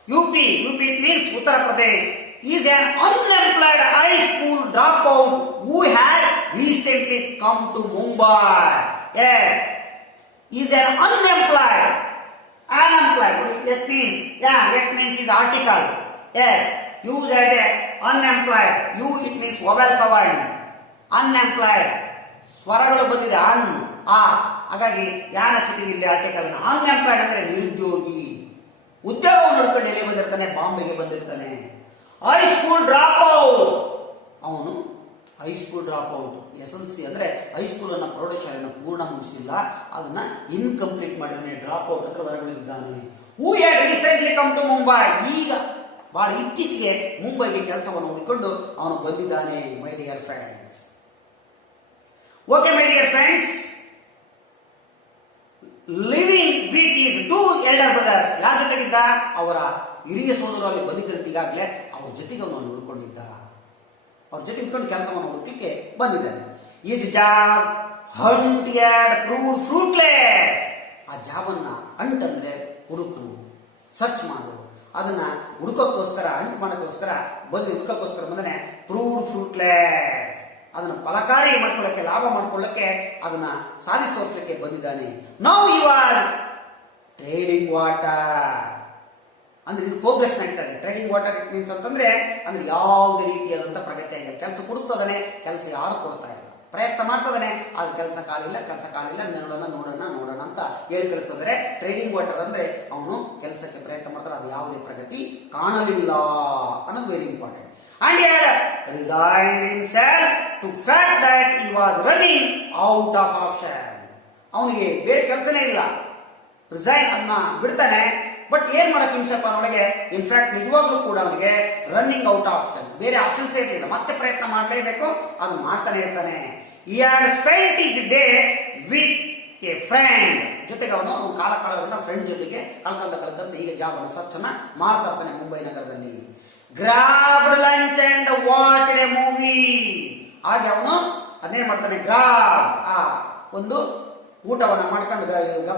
UP it means Uttar Pradesh, is an unemployed high school dropout who had recently come to Mumbai. Yes, is an unemployed. That means is article. Yes, use as a unemployed. It means vowel sound. Unemployed. ಸ್ವರಗಳು ಬಂದಿದೆ ಹಾಗಾಗಿ ಯಾನ ಚಿತಿಗೆ ಇಲ್ಲಿ article unemployed ಅಂದ್ರೆ ನಿರುದ್ಯೋಗಿ. ಉದ್ಯೋಗವನ್ನು ನೋಡ್ಕೊಂಡು ಎಲ್ಲಿ ಬಂದಿರ್ತಾನೆ, ಬಾಂಬೆಗೆ ಬಂದಿರ್ತಾನೆ. ಹೈಸ್ಕೂಲ್ ಡ್ರಾಪ್ ಔಟ್, ಅವನು ಹೈಸ್ಕೂಲ್ ಡ್ರಾಪ್ ಔಟ್. SLC ಅಂದ್ರೆ ಹೈಸ್ಕೂಲ್ ಅನ್ನ ಪ್ರೌಢಶಾಲೆಯನ್ನು ಪೂರ್ಣ ಮುಗಿಸಿಲ್ಲ, ಅದನ್ನ ಇನ್ಕಂಪ್ಲೀಟ್ ಮಾಡಿದ್ದಾನೆ, ಡ್ರಾಪ್ ಔಟ್ ಅಂದ್ರೆ ಹೊರಗುಳಿದಿದ್ದಾನೆ. Who had recently come to Mumbai, ಈಗ ಬಹಳ ಇತ್ತೀಚೆಗೆ ಮುಂಬೈಗೆ ಕೆಲಸವನ್ನು ಹುಡುಕೊಂಡು ಅವನು ಬಂದಿದ್ದಾನೆ. My dear friends, okay my dear friends, living with is 2 elder brothers. ಯಾರ ಜೊತೆಗಿದ್ದ? ಅವರ ಹಿರಿಯ ಸೋದರರು ಅಲ್ಲಿ ಬಂದಿದ್ದಂತೆ, ಈಗಾಗಲೇ ಅವ್ರ ಜೊತೆಗೆ ಅವನು ಉಳ್ಕೊಂಡಿದ್ದ. ಅವ್ರ ಜೊತೆ ಇಟ್ಕೊಂಡು ಕೆಲಸವನ್ನು ಹುಡುಕಲಿಕ್ಕೆ ಬಂದಿದ್ದಾನೆ. Is job hunt had proved fruitless. ಆ ಜಾಬನ್ನ ಅಂಟ್ ಅಂದ್ರೆ ಹುಡುಕು, ಸರ್ಚ್ ಮಾಡು, ಅದನ್ನ ಹುಡುಕೋಕ್ಕೋಸ್ಕರ, ಅಂಟ್ ಮಾಡೋಕ್ಕೋಸ್ಕರ ಹುಡುಕೋಕ್ಕೋಸ್ಕರ ಬಂದನೆ ಪ್ರೂವ್ಡ್ ಫ್ರೂಟ್ಲೆಸ್. ಅದನ್ನು ಫಲಕಾರಿ ಮಾಡ್ಕೊಳ್ಳಕ್ಕೆ, ಲಾಭ ಮಾಡ್ಕೊಳ್ಳಕ್ಕೆ, ಅದನ್ನ ಸಾಧಿಸಿ ತೋರಿಸಲಿಕ್ಕೆ ಬಂದಿದ್ದಾನೆ. Now you are treading water ಅಂದ್ರೆ ಇದು ಪ್ರೋಗ್ರೆಸ್ ನಡೀತದೆ. ಟ್ರೇಡಿಂಗ್ ವಾಟರ್ ಇಟ್ ಮೀನ್ಸ್ ಅಂತಂದ್ರೆ ಅಂದ್ರೆ ಯಾವುದೇ ರೀತಿಯಾದಂತಹ ಪ್ರಗತಿ ಆಗಿಲ್ಲ. ಕೆಲಸ ಹುಡುಕ್ತದಾನೆ, ಕೆಲಸ ಯಾರು ಕೊಡ್ತಾ ಇಲ್ಲ. ಪ್ರಯತ್ನ ಮಾಡ್ತದಾನೆ, ಆದ್ರೆ ಕೆಲಸ ಕಾಲಿಲ್ಲ, ನೋಡೋಣ ಅಂತ ಹೇಳಿ ಕಳಿಸಿದ್ರೆ ಟ್ರೇಡಿಂಗ್ ವಾಟರ್ ಅಂದ್ರೆ ಅವನು ಕೆಲಸಕ್ಕೆ ಪ್ರಯತ್ನ ಮಾಡ್ತಾರೆ, ಅದು ಯಾವುದೇ ಪ್ರಗತಿ ಕಾಣಲಿಲ್ಲ ಅನ್ನೋದು very important. And he had resigned himself to fact that he was running out of option. ಅವನಿಗೆ ಬೇರೆ ಕೆಲಸನೇ ಇಲ್ಲ, ರಿಸೈನ್ ಅದನ್ನ ಬಿಡ್ತಾನೆ. ಬಟ್ ಏನ್ ಮಾಡಕ್ ಹಿಂಸಪ್ಪ ಅವನಿಗೆ, ಇನ್ಫ್ಯಾಕ್ಟ್ ನಿಜವಾಗ್ಲೂ ಕೂಡ ಅವನಿಗೆ ರನ್ನಿಂಗ್ ಔಟ್ ಆಫ್ ಆಪ್ಷನ್ಸ್, ಬೇರೆ ಆಪ್ಷನ್ಸ್ ಇರಲಿಲ್ಲ, ಮತ್ತೆ ಪ್ರಯತ್ನ ಮಾಡಲೇಬೇಕು, ಅದು ಮಾಡ್ತಾನೆ ಇರ್ತಾನೆ. He had spent his day with a friend. ಜೊತೆಗೆ ಅವನು ಕಾಲದಿಂದ ಫ್ರೆಂಡ್ ಜೊತೆಗೆ ಕಳ್ಕಂತ ಈಗ ಜಾಬ್ ಅನ್ನು ಸರ್ಚ್ ಅನ್ನ ಮಾಡ್ತಾ ಇರ್ತಾನೆ ಮುಂಬೈ ನಗರದಲ್ಲಿ. Grabbed lunch and watched a movie. ಹಾಗೆ ಅವನು ಅದೇ ಮಾಡ್ತಾನೆ, ಒಂದು ಊಟವನ್ನ ಮಾಡ್ಕೊಂಡು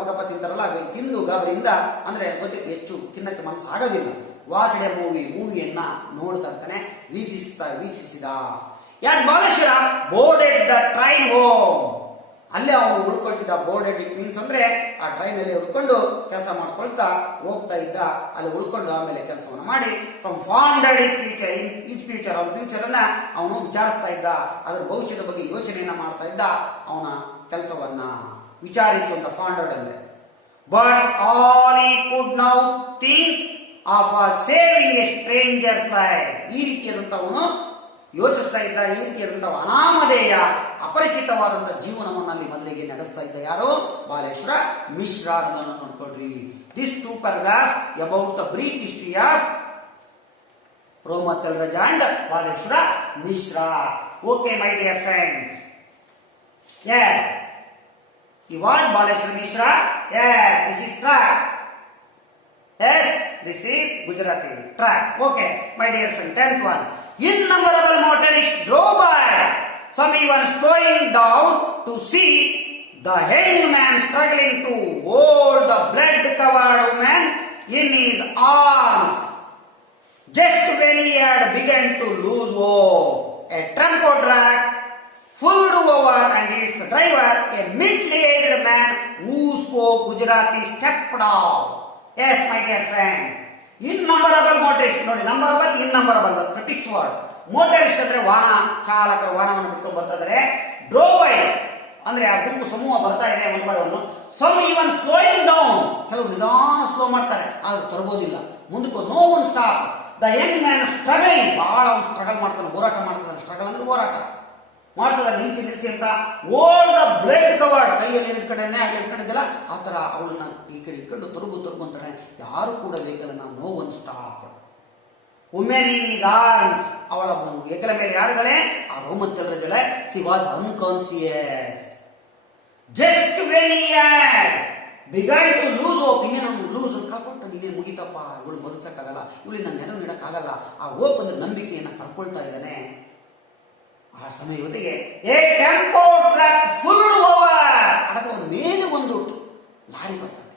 ಗಬ ತಿಂತಾರಲ್ಲ, ತಿಂದು ಗಾಬರಿಯಿಂದ ಅಂದ್ರೆ ಗೊತ್ತಿತ್ತು ಎಷ್ಟು ತಿನ್ನಕ್ಕೆ ಮನಸ್ಸು ಆಗೋದಿಲ್ಲ. ವಾಚ್ಡ್ ಎ ಮೂವಿಯನ್ನ ನೋಡ್ತಾ ಇರ್ತಾನೆ, ವೀಕ್ಷಿಸಿದ. ಯಾಕೆ Baleshwar boarded the train home, ಅಲ್ಲೇ ಅವನು ಉಳ್ಕೊಳ್ತಿದ್ದ. ಬೋರ್ಡೆಡ್ ಇಟ್ ಮೀನ್ಸ್ ಅಂದ್ರೆ ಆ ಟ್ರೈನ್ ಅಲ್ಲಿ ಉಳ್ಕೊಂಡು ಕೆಲಸ ಮಾಡ್ಕೊಳ್ತಾ ಹೋಗ್ತಾ ಇದ್ದ, ಅಲ್ಲಿ ಉಳ್ಕೊಂಡು ಆಮೇಲೆ ಕೆಲಸವನ್ನು ಮಾಡಿ ಫ್ರಮ್ ಫಾಂಡೆಡ್ ಫ್ಯೂಚರ್ ಅವನ ಫ್ಯೂಚರ್ ಅನ್ನ ಅವನು ವಿಚಾರಿಸ್ತಾ ಇದ್ದ, ಅದರ ಭವಿಷ್ಯದ ಬಗ್ಗೆ ಯೋಚನೆಯನ್ನ ಮಾಡ್ತಾ ಇದ್ದ, ಅವನ ಕೆಲಸವನ್ನ ವಿಚಾರಿಸುವಂತ ಫಾಂಡೆಡ್ ಅಂದ್ರೆ. But all he could now think of saving a stranger life. ಈ ರೀತಿಯಾದಂತ ಅವನು ಯೋಚಿಸ್ತಾ ಇದ್ದ, ಈ ರೀತಿಯಾದಂತಹ ಅನಾಮಧೇಯ ಅಪರಿಚಿತವಾದಂತಹ ಜೀವನವನ್ನು ಅಲ್ಲಿ ಮೊದಲಿಗೆ ನಡೆಸ್ತಾ ಇದ್ದ ಯಾರು? ಬಾಲೇಶ್ವರ ಮಿಶ್ರಾ. ಅದನ್ನು ನೋಡ್ಕೊಡ್ರಿ. This 2 paragraphs about the brief history of ರೋಮತ್ತಲ್ ರಾಜ and Baleshwar Mishra. Okay my dear friends, yes, he was Baleshwar Mishra. Yes, this is track. Yes, this is Gujarati track. Okay, my dear friend, 10th one. Innumerable motorists drove by, some even slowing down to see the young man struggling to hold the blood-covered woman in his arms. Just when he had begun to lose hope, a tempo truck pulled over and its driver, a middle-aged man who spoke Gujarati, stepped out. Yes my dear friend, innumerable motorist ನೋಡಿ, numerable ಇನ್ನಂಬರಬಲ್ prefix word. ಮೋಟರಿಸ್ಟ್ ಅಂದ್ರೆ ವಾಹನ ಚಾಲಕರು ವಾಹನವನ್ನು ಬಿಟ್ಟು ಬರ್ತಾ ಇದ್ದಾರೆ. ಡ್ರೋವೈ ಅಂದ್ರೆ ಆ ಗುಂಪು ಸಮೂಹ ಬರ್ತಾ ಇದೆ one by one. Some even slowing down, ಕೆಲವು ನಿಧಾನ ಸ್ಲೋ ಮಾಡ್ತಾರೆ ಆದ್ರೆ ತರಬೋದಿಲ್ಲ ಮುಂದಕ್ಕೆ. No one stop. The young man struggling, ಬಹಳ ಅವನು ಸ್ಟ್ರಗಲ್ ಮಾಡ್ತಾನೆ, ಹೋರಾಟ ಮಾಡ್ತಾನೆ. ಸ್ಟ್ರಗಲ್ ಅಂದ್ರೆ ಹೋರಾಟ ಮಾಡ್ತಾನೆ, ನಿಲ್ಸಿ ನಿಲ್ಸಿ ಅಂತ. ಓಲ್ ದ ಬ್ಲಡ್ ಕವರ್ಡ್, ಕೈಯಲ್ಲಿ ಇಟ್ಕೊಂಡೇನೆ ಹಾಗೆ ಇಟ್ಕೊಂಡಿದ್ದಿಲ್ಲ ಆ ತರ ಅವಳನ್ನ ಈ ಕಡೆ ಇಟ್ಕೊಂಡು ತರುಗು ಅಂತಾನೆ. ಯಾರು ಕೂಡ ಬೇಕಲ್ಲ, ನಾವು no one stop. Women in his arms, ಅವಳ ಹೆಗಲ ಮೇಲೆ ಯಾರಿದ್ದಾಳೆ? ಆ ರೋಮನ್ ತೆಲ್ಲರಿದ್ದಾಳೆ. She was unconscious. Just when he had begun to lose hope, ಇನ್ನೇನು ಲೂಸ್ ಕಳ್ಕೊಳ್ತಾನೆ. ಇಲ್ಲಿ ಮುಗಿತಪ್ಪ, ಇವಳು ಬದುಕಕ್ಕಾಗಲ್ಲ, ಇವಳು ನನ್ನ ನೆರವು ನೀಡಕ್ಕಾಗಲ್ಲ, ಆ ಹೋಪ್ ಅಂದ್ರೆ ನಂಬಿಕೆಯನ್ನು ಕಳ್ಕೊಳ್ತಾ ಇದ್ದಾನೆ. ಆ ಸಮಯ ಜೊತೆಗೆ A tempo truck full over, ಅದರ ಮೇಲೆ ಒಂದು ಲಾರಿ ಬರ್ತದೆ.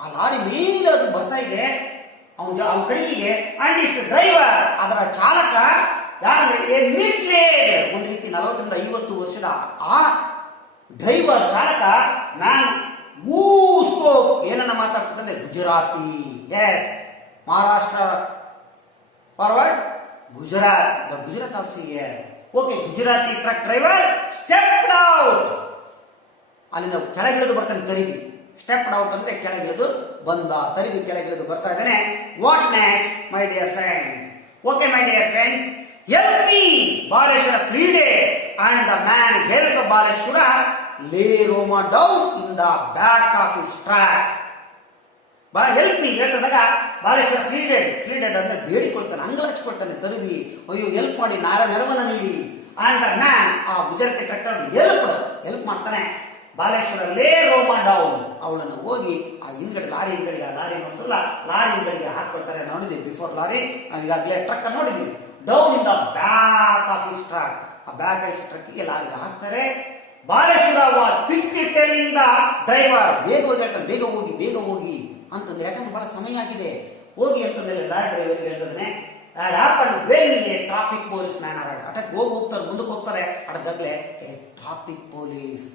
ಆ ಲಾರಿ ಮೇಲೆ ಅದು ಬರ್ತಾ ಇದೆ ಅವನ ಕಡೆಗೆ. ಅಂಡ್ ಇಸ್ ಡ್ರೈವರ್, ಅದರ ಚಾಲಕ ಯಾರಂದ್ರೆ ಮಿಡ್ ಏಜ್, ಒಂದು ರೀತಿ 40ರಿಂದ 50 ವರ್ಷದ ಆ ಡ್ರೈವರ್ ಚಾಲಕ ಮ್ಯಾನ್ ಹೂ ಸ್ಪೋಕ್, ಏನನ್ನ ಮಾತಾಡ್ತದೆ? Gujarati. Yes, Maharashtra forward, Gujarat, the Gujarat also here. Okay, Gujarati truck driver stepped out, ಅಲ್ಲಿಂದ ಕೆಳಗಿಳಿದು ಬರ್ತಾನೆ. ತರಿಬಿ ಸ್ಟೆಪ್ಡ್ ಔಟ್ ಅಂದ್ರೆ ಕೆಳಗಿಳಿದು ಬಂದ. ತರಿಬಿ ಕೆಳಗಿಳಿದು ಬರ್ತಾ ಇದ್ದಾನೆ. What next my dear friends? Okay my dear friends, help me, Baleshwar pleaded and the man help Baleshwar lay Roma down in the back of his truck. Help me ಹೇಳ್ತದಾಗ ಬಾಲೇಶ್ವರ ಫ್ರೀಡೆಡ್ ಅಂದ್ರೆ ಬೇಡಿಕೊಳ್ತಾನೆ, ಅಂಗಲಾಚಿಕೊಳ್ತಾನೆ. ತರುವಿ ಅಯ್ಯೋ ಹೆಲ್ಪ್ ಮಾಡಿ, ನೆರವನ್ನ ನೀಡಿ. ಅಂಡ್ ದ ಮ್ಯಾನ್, ಆ Gujarati ಟ್ರಕ್ಟರ್ help ಮಾಡ್ತಾನೆ. Baleshwar lay Roma down, ಅವಳನ್ನು ಹೋಗಿ ಆ ಹಿಂದ್ಗಡೆ ಲಾರಿ ಹಿಂದ್ಗಡೆಗೆ, ಆ ಲಾರಿ ನೋಡ್ತಲ್ಲ ಲಾರಿ ಹಿಂದ್ಗಡೆಗೆ ಹಾಕೊಳ್ತಾರೆ. ನೋಡಿದ್ವಿ ಬಿಫೋರ್ ಲಾರಿ, ನಾವೀಗಾಗಲೇ ಟ್ರಕ್ ನೋಡಿದ್ವಿ. Down in the back of his truck, ಆ ಬ್ಯಾಕ್ ಆಫ್ ಹಿಸ್ ಟ್ರಕ್ಗೆ ಲಾರಿಗೆ ಹಾಕ್ತಾರೆ. Baleshwar was quickly telling the driver, ಬೇಗ ಹೇಳ್ತಾನೆ, ಬೇಗ ಹೋಗಿ ಅಂತಂದ್ರೆ, ಯಾಕಂದ್ರೆ ಬಹಳ ಸಮಯ ಆಗಿದೆ, ಹೋಗಿ ಅಂತಂದ್ರೆ ಲಾರಿ ಡ್ರೈವರ್ಗೆ ಹೇಳ್ತಾನೆ. ಟ್ರಾಫಿಕ್ ಪೊಲೀಸ್ ಮ್ಯಾನ್ ಅಟಕ್ ಹೋಗ್ತಾರೆ, ಮುಂದಕ್ಕೆ ಹೋಗ್ತಾರೆ. ಅಡದಾಗ್ಲೆ a traffic police,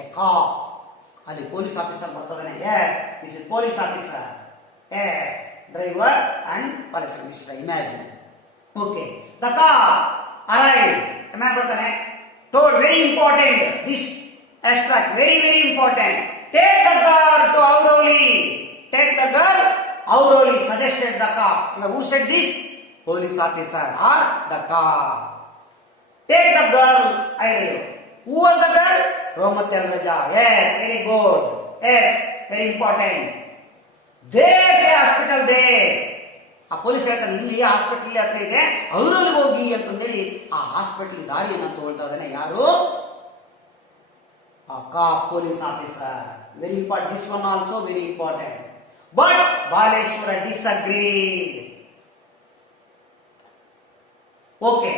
a cop, ಅಲ್ಲಿ ಪೊಲೀಸ್ ಆಫೀಸರ್ ಬರ್ತಾನೆ. This is police officer. Yes, driver and Baleshwar Mishra, imagine. Okay, the cop arrive, man ಬರ್ತಾನೆ. Told very important, this extract very important. Take the girl to Auroli. Take the girl Auroli, suggested the cop. Who said this? Police officer or the cop. Take the girl Auroli. Who was the girl? Romatel Raja. Yes, very good. Yes, very important. There's a hospital there. ಆ police ಹೇಳ್ತಾನೆ, ಇಲ್ಲಿ hospital ಹತ್ರ ಇದೆ, ಅವರಲ್ಲಿ ಹೋಗಿ ಅಂತಂದೇಳಿ ಆ hospital ದಾರಿಯನ್ನು ತಗೊಳ್ತಾ ಇದ್ದಾನೆ. ಯಾರು? ಆ cop, police officer. Very important, this one also very important. But Baleshwar disagreed. Okay,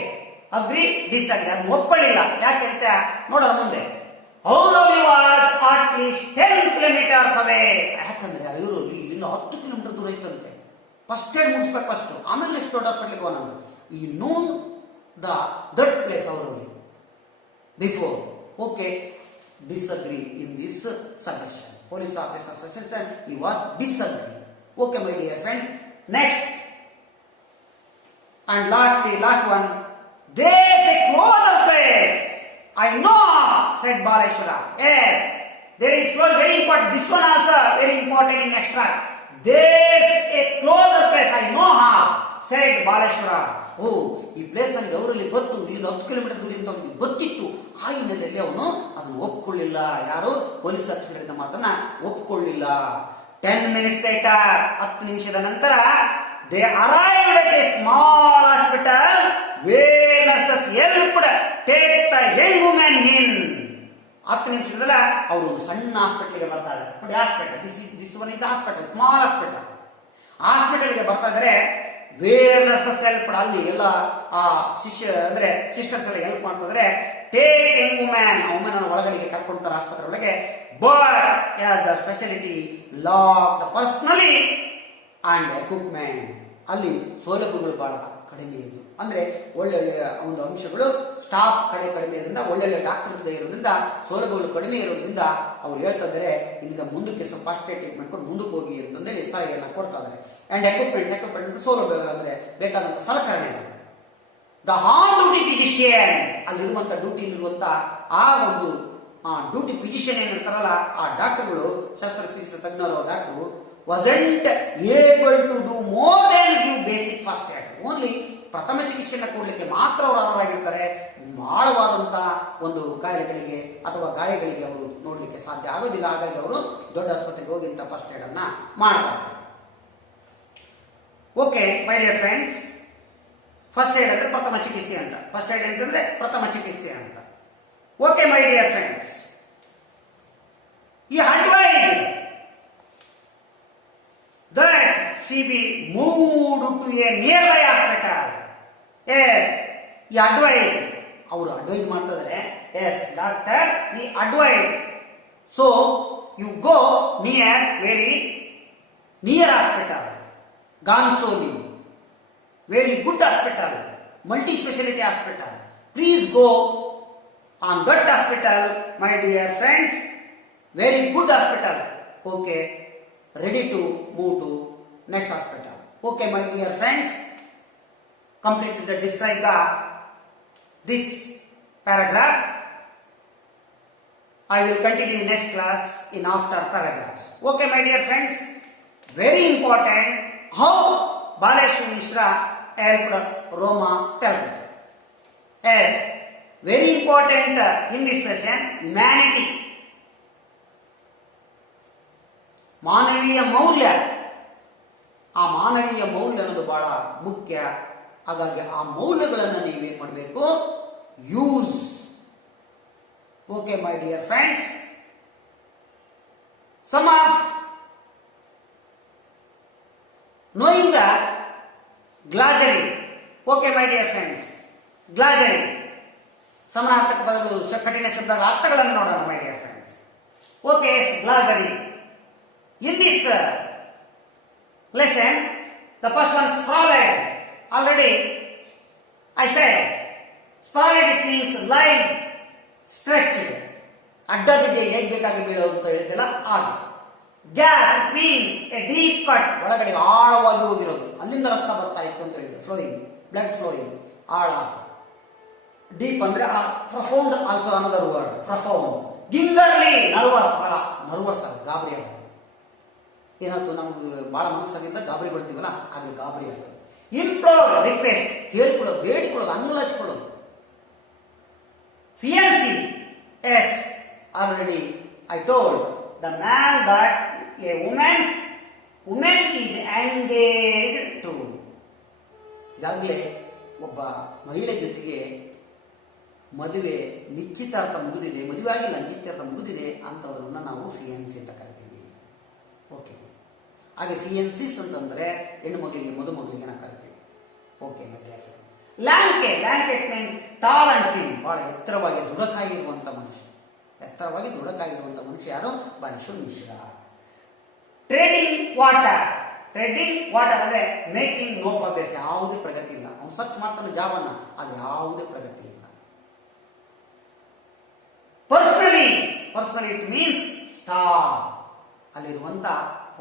disagree, ಅದು ಒಪ್ಕೊಳ್ಳಿಲ್ಲ. ಯಾಕೆಂತ ನೋಡೋಣ ಮುಂದೆ. Auroli was at least 10 kilometers away. ಯಾಕಂದ್ರೆ ಔರೋಲಿ ಇಲ್ಲಿಂದ 10 ಕಿಲೋಮೀಟರ್ ದೂರ ಇತ್ತಂತೆ. ಫಸ್ಟ್ ಏಡ್ ಮುಗಿಸ್ಬೇಕು ಫಸ್ಟ್, ಆಮೇಲೆ ನೆಕ್ಸ್ಟ್ ದೊಡ್ಡ ಹಾಸ್ಪಿಟ್ಲಿಗೆ ಹೋಗೋಣ. He known that place Auroli before. Okay, disagree in this suggestion. Police officer suggestion, he was disagree. Okay my dear friend, next and last one. There's a closer place, I know, said Baleshwara. Yes, there is close, very important. This one also very important in extract. There's a closer place, I know how, said Baleshwara. ಓ, ಈ place ನನಗೆ ಅವರಲ್ಲಿ ಗೊತ್ತು, ಇಲ್ಲಿಂದ 10 kilometre ದೂರದಿಂದ ಅವನಿಗೆ ಗೊತ್ತಿತ್ತು. ಆ ಹಿನ್ನೆಲೆಯಲ್ಲಿ ಅವನು ಅದನ್ನು ಒಪ್ಕೊಳ್ಳಿಲ್ಲ. ಯಾರು? ಪೊಲೀಸ್ ಆಫೀಸರ್ ಹೇಳಿದ ಮಾತನ್ನ ಒಪ್ಕೊಳ್ಳಿಲ್ಲ. 10 minutes later, 10 ನಿಮಿಷದ ನಂತರ, they arrived at a small hospital where nurses helped take the young woman in. 10 ನಿಮಿಷದಲ್ಲ ಅವರು ಒಂದು ಸಣ್ಣ ಹಾಸ್ಪಿಟಲ್ಗೆ ಬರ್ತಾರೆ. ನೋಡಿ, hospital, this one is hospital, small hospital. ಹಾಸ್ಪಿಟಲ್ಗೆ ಬರ್ತಾ ಇದ್ರೆ, ವೇರ್ ನರ್ಸಸ್ ಹೆಲ್ಪ್, ಅಲ್ಲಿ ಎಲ್ಲ ಆ ಶಿಷ್ಯ ಅಂದ್ರೆ ಸಿಸ್ಟರ್ಸ್ ಎಲ್ಲ ಹೆಲ್ಪ್ ಮಾಡ್ತಿದ್ರೆ, ಟೇಕ್ ಎ ವುಮೆನ್, ಆ ವುಮೆನ್ ಒಳಗಡೆಗೆ ಕರ್ಕೊಂತಾರೆ ಆಸ್ಪತ್ರೆ ಒಳಗೆ. But the speciality locked personally and equipment, ಅಲ್ಲಿ ಸೌಲಭ್ಯಗಳು ಬಹಳ ಕಡಿಮೆ ಇತ್ತು. ಅಂದ್ರೆ ಒಳ್ಳೊಳ್ಳೆಯ ಒಂದು ಅಂಶಗಳು ಸ್ಟಾಫ್ ಕಡಿಮೆ ಇರೋದ್ರಿಂದ, ಒಳ್ಳೊಳ್ಳೆ ಡಾಕ್ಟರ್ ಇರೋದ್ರಿಂದ, ಸೌಲಭ್ಯಗಳು ಕಡಿಮೆ ಇರೋದ್ರಿಂದ ಅವ್ರು ಹೇಳ್ತಾ ಇದ್ದಾರೆ ಇಲ್ಲಿಂದ ಮುಂದಕ್ಕೆ ಸ್ವಲ್ಪ ಫಸ್ಟ್ ಏಡ್ ಟ್ರೀಟ್ಮೆಂಟ್ ಕೊಟ್ಟು ಮುಂದಕ್ಕೆ ಹೋಗಿ ಅಂತಂದೇಳಿ ಸಲಹೆಯನ್ನು ಕೊಡ್ತಾ ಇದ್ದಾರೆ. ಅಂಡ್ ಎಕ್ವಿಪ್ಮೆಂಟ್ ಸೌಲಭ್ಯ ಅಂದ್ರೆ ಬೇಕಾದಂತ ಸಲಕರಣೆಗಳು. ದ ಹಾನ್ ಡ್ಯೂಟಿ ಫಿಸಿಷಿಯನ್, ಅಲ್ಲಿರುವಂತ ಡ್ಯೂಟಿಲಿರುವಂತ ಆ ಒಂದು ಡ್ಯೂಟಿ ಫಿಸಿಷಿಯನ್ ಏನಿರ್ತಾರಲ್ಲ ಆ ಡಾಕ್ಟರ್ಗಳು, ಶಸ್ತ್ರಚಿಕಿತ್ಸೆ ತಜ್ಞರು doctor wasn't able to do more than give basic first aid. Only ಪ್ರಥಮ ಚಿಕಿತ್ಸೆಯನ್ನು ಕೊಡಲಿಕ್ಕೆ ಮಾತ್ರ ಅವರು ಅರ್ಹರಾಗಿರ್ತಾರೆ. ಆಳವಾದಂತಹ ಒಂದು ಕಾಯಿಲೆಗಳಿಗೆ ಅಥವಾ ಗಾಯಗಳಿಗೆ ಅವರು ನೋಡಲಿಕ್ಕೆ ಸಾಧ್ಯ ಆಗೋದಿಲ್ಲ. ಹಾಗಾಗಿ ಅವರು ದೊಡ್ಡ ಆಸ್ಪತ್ರೆಗೆ ಹೋಗಿ ಇಂಥ ಫಸ್ಟ್ ಏಡ್ ಅನ್ನ ಮಾಡ್ತಾರೆ. Okay my dear friends, first aid ಅಂದ್ರೆ ಪ್ರಥಮ ಚಿಕಿತ್ಸೆ ಅಂತ. ಫಸ್ಟ್ ಏಡ್ ಅಂತಂದ್ರೆ ಪ್ರಥಮ ಚಿಕಿತ್ಸೆ ಅಂತ. ಓಕೆ ಮೈ ಡಿಯರ್ ಫ್ರೆಂಡ್ಸ್, ಈ advice that she be moved to a nearby hospital. Yes, ಈ ಅಡ್ವೈಸ್ ಅವರು ಅಡ್ವೈಸ್ ಮಾಡ್ತಿದ್ದಾರೆ. Yes doctor, he advise so you go near very near hospital, Ghansoli, very good hospital, multi speciality hospital. Please go on that hospital my dear friends, very good hospital. Okay, ready to move to next hospital. Okay my dear friends, completely the describe this paragraph. I will continue next class in after paragraphs. Okay my dear friends, very important how Baleshwar Mishra helped Roma Telga. Yes, very important in this lesson, humanity, ಮಾನವೀಯ ಮೌಲ್ಯ. ಆ ಮಾನವೀಯ ಮೌಲ್ಯ ಅನ್ನೋದು ಬಹಳ ಮುಖ್ಯ. ಹಾಗಾಗಿ ಆ ಮೌಲ್ಯಗಳನ್ನು ನೀವೇನ್ ಮಾಡಬೇಕು, use. Okay my dear friends, some of knowing the glossary. Okay my dear friends, glossary ಸಮಾನಾರ್ಥಕ ಪದಗಳು, ಕಠಿಣ ಶಬ್ದಗಳ ಅರ್ಥಗಳನ್ನು ನೋಡೋಣ my dear friends. Okay, glossary. In this lesson, the first one is sprawled. Already I said sprawled means lying, stretched. ಅಡ್ಡದಿಡ್ಡೆ ಹೇಗೆ ಬೇಕಾಗಿ ಬೀಳೋದು ಅಂತ ಹೇಳಿದ್ದೆಲ್ಲ ಆಗ. Gash means a deep cut, ಒಳಗಡೆ ಆಳವಾಗಿ ಹೋಗಿರೋದು, ಅಲ್ಲಿಂದ ರಕ್ತ ಬರ್ತಾ ಇತ್ತು ಅಂತ ಹೇಳಿದೆ. ಫ್ಲೋಯಿಂಗ್, ಬ್ಲಡ್ ಫ್ಲೋಯಿಂಗ್, ಆಳ. ಡೀಪ್ ಅಂದ್ರೆ profound also another word, profound. Gingerly, nervous, ಬಹಳ ನರ್ವಸ್ ಆಗ, ಗಾಬರಿ ಆಗ. ಏನಾಯ್ತು, ನಮ್ಗೆ ಬಹಳ ಮನಸ್ಸಾಗಿಂದ ಗಾಬರಿ ಕೊಡ್ತೀವಲ್ಲ, ಹಾಗೆ ಗಾಬರಿ ಆಗೋದು. ಇಂಪ್ಲೋರ್, ರಿಕ್ವೆಸ್ಟ್, ಕೇಳ್ಕೊಳ್ಳೋದು, ಬೇಡಿಕೊಳ್ಳೋದು, ಅಂಗಲ್ ಹಚ್ಕೊಳ್ಳೋದು. Fiancee, yes already I told the man that a women is engaged to. ಈಗಾಗಲೇ ಒಬ್ಬ ಮಹಿಳೆ ಜೊತೆಗೆ ಮದುವೆ ನಿಶ್ಚಿತಾರ್ಥ ಮುಗಿದಿದೆ, ಮದುವೆ ಆಗಿಲ್ಲ, ನಿಶ್ಚಿತಾರ್ಥ ಮುಗಿದಿದೆ ಅಂತವ್ರನ್ನ ನಾವು ಫಿಯಾನ್ಸಿ ಅಂತ ಕರಿತೀವಿ. ಓಕೆ, ಹಾಗೆ ಫಿಯನ್ಸಿಸ್ ಅಂತಂದ್ರೆ ಹೆಣ್ಣು ಮಗಳಿಗೆ, ಮದುಮಗಳಿಗೆ ನಾವು ಕರಿತೀವಿ. Okay, lanky, lanky means tall and thin, ಬಹಳ ಎತ್ತರವಾಗಿ ದುಡಕಾಗಿರುವಂತ ಮನುಷ್ಯ. ಎತ್ತರವಾಗಿ ದುಡಕಾಗಿರುವಂತ ಮನುಷ್ಯ ಯಾರು? Baleshwar Mishra. Treading water, treading water ಅಂದ್ರೆ ಮೇಕಿಂಗ್ ನೋ ಪ್ರೋಗ್ರೆಸ್, ಯಾವುದೇ ಪ್ರಗತಿ ಇಲ್ಲ. ಅವ್ನು ಸರ್ಚ್ ಮಾಡ್ತಾನೆ ಜಾಬನ್ನ, ಅದು ಯಾವುದೇ ಪ್ರಗತಿ ಇಲ್ಲ. Personally, personally it means staff, ಅಲ್ಲಿರುವಂತ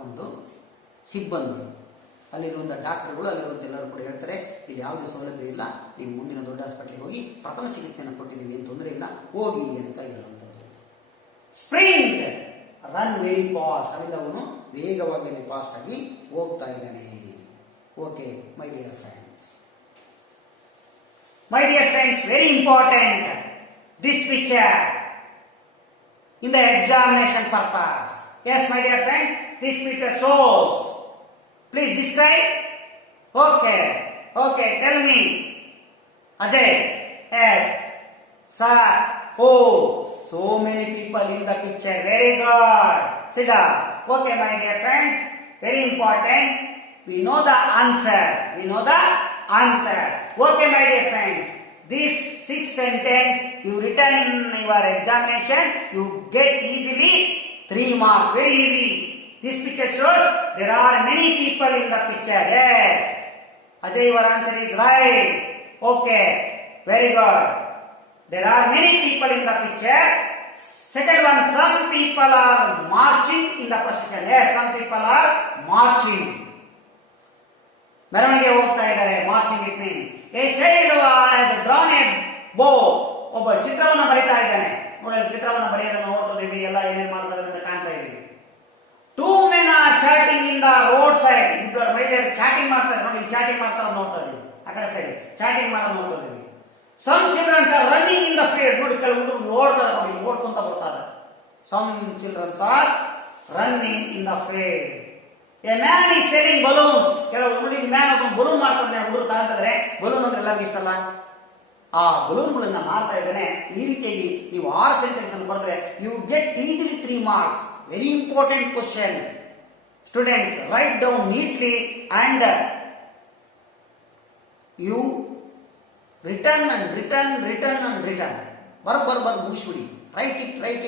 ಒಂದು ಸಿಬ್ಬಂದಿ, ಅಲ್ಲಿರುವಂಥ ಡಾಕ್ಟರ್ಗಳು, ಅಲ್ಲಿರುವಂಥ ಎಲ್ಲರೂ ಕೂಡ ಹೇಳ್ತಾರೆ ಇಲ್ಲಿ ಯಾವುದೇ ಸೌಲಭ್ಯ ಇಲ್ಲ, ನೀವು ಮುಂದಿನ ದೊಡ್ಡ ಹಾಸ್ಪಿಟಲ್ಗೆ ಹೋಗಿ ಪ್ರಥಮ ಚಿಕಿತ್ಸೆಯನ್ನು ಕೊಟ್ಟಿದ್ದೀವಿ, ಏನು ತೊಂದರೆ ಇಲ್ಲ, ಹೋಗಿ ಅಂತ ಹೇಳುವಂಥದ್ದು. ಸ್ಪ್ರಿಂಗ್, ರನ್ ವೆರಿ ಫಾಸ್ಟ್, ಅಲ್ಲಿಂದ ಅವನು ವೇಗವಾಗಿ ಅಲ್ಲಿ ಫಾಸ್ಟ್ ಆಗಿ ಹೋಗ್ತಾ ಇದ್ದಾನೆ. Okay my dear friends, my dear friends, very important this picture in the examination purpose. Yes my dear friend, this picture shows. Please describe. Okay, okay, tell me Ajay. Yes sir. Oh, so many people in the picture, very good, sit down. Okay my dear friends, very important, we know the answer, we know the answer. Okay my dear friends, this 6 sentence you written in your examination, you get easily 3 marks, very easy. This picture shows there are many people in the picture. Yes, Ajay, your answer is right. Okay, very good. There are many people in the picture. Second one, some people are marching in the procession. Yes, some people are marching. ಮೆರವಣಿಗೆ ಹೋಗ್ತಾ ಇದ್ದಾರೆ. Marching it mean A child has drawn A ಬೋ. ಒಬ್ಬ ಚಿತ್ರವನ್ನು ಬರೀತಾ ಇದ್ದಾನೆ. ನೋಡಿ, ಚಿತ್ರವನ್ನು ಬರೆಯೋದನ್ನು ನೋಡ್ತಿದ್ದೀವಿ. ಎಲ್ಲ ಏನೇನು ಮಾಡ್ತಾರೆ ಅಂತ ಕಾಣ್ತಾ ಇದ್ದೀವಿ. Two men R chatting in the road side. ಇಬ್ಬರು ಮಹಿಳೆಯರು ಚಾಟಿಂಗ್ ಮಾಡ್ತಾರೆ. ನೋಡಿ, ಚಾಟಿಂಗ್ ಮಾಡ್ತಾರೆ ನೋಡ್ತಾ ಇದ್ದೀವಿ. ಆ ಕಡೆ ಸೈಡ್ ಚಾಟಿಂಗ್ ಮಾಡೋದು ನೋಡ್ತಾ ಇದ್ದೀವಿ. Some childrens are running in the field. ನೋಡಿ, ಕೆಲವು ಹುಡುಗರು ಓಡ್ತಾರೆ. ನೋಡಿ, ಓಡ್ಕೊಂತ ಬರ್ತಾರೆ. Some childrens are running in the field. A man is selling balloons. ಕೆಲವು ಹುಡುಗಿ ಮ್ಯಾನ್ ಒಬ್ಬ ಬಲೂನ್ ಮಾಡ್ತಾನೆ. ಹುಡುಗರು ತಾಂತಿದ್ರೆ ಬಲೂನ್ ಅಂದ್ರೆ ಎಲ್ಲರಿಗೂ ಇಷ್ಟ ಅಲ್ಲ. ಆ ಬಲೂನ್ಗಳನ್ನ ಮಾಡ್ತಾ ಇದ್ದಾನೆ. ಈ ರೀತಿಯಾಗಿ ನೀವು 6 ಸೆಂಟೆನ್ಸ್ ಅನ್ನು ಬರೆದ್ರೆ you get easily 3 marks. Very important question. Students, write down neatly and you return and return return and return. ಬರ್ ಮುಗಿಸ್ಬಿಡಿ. Write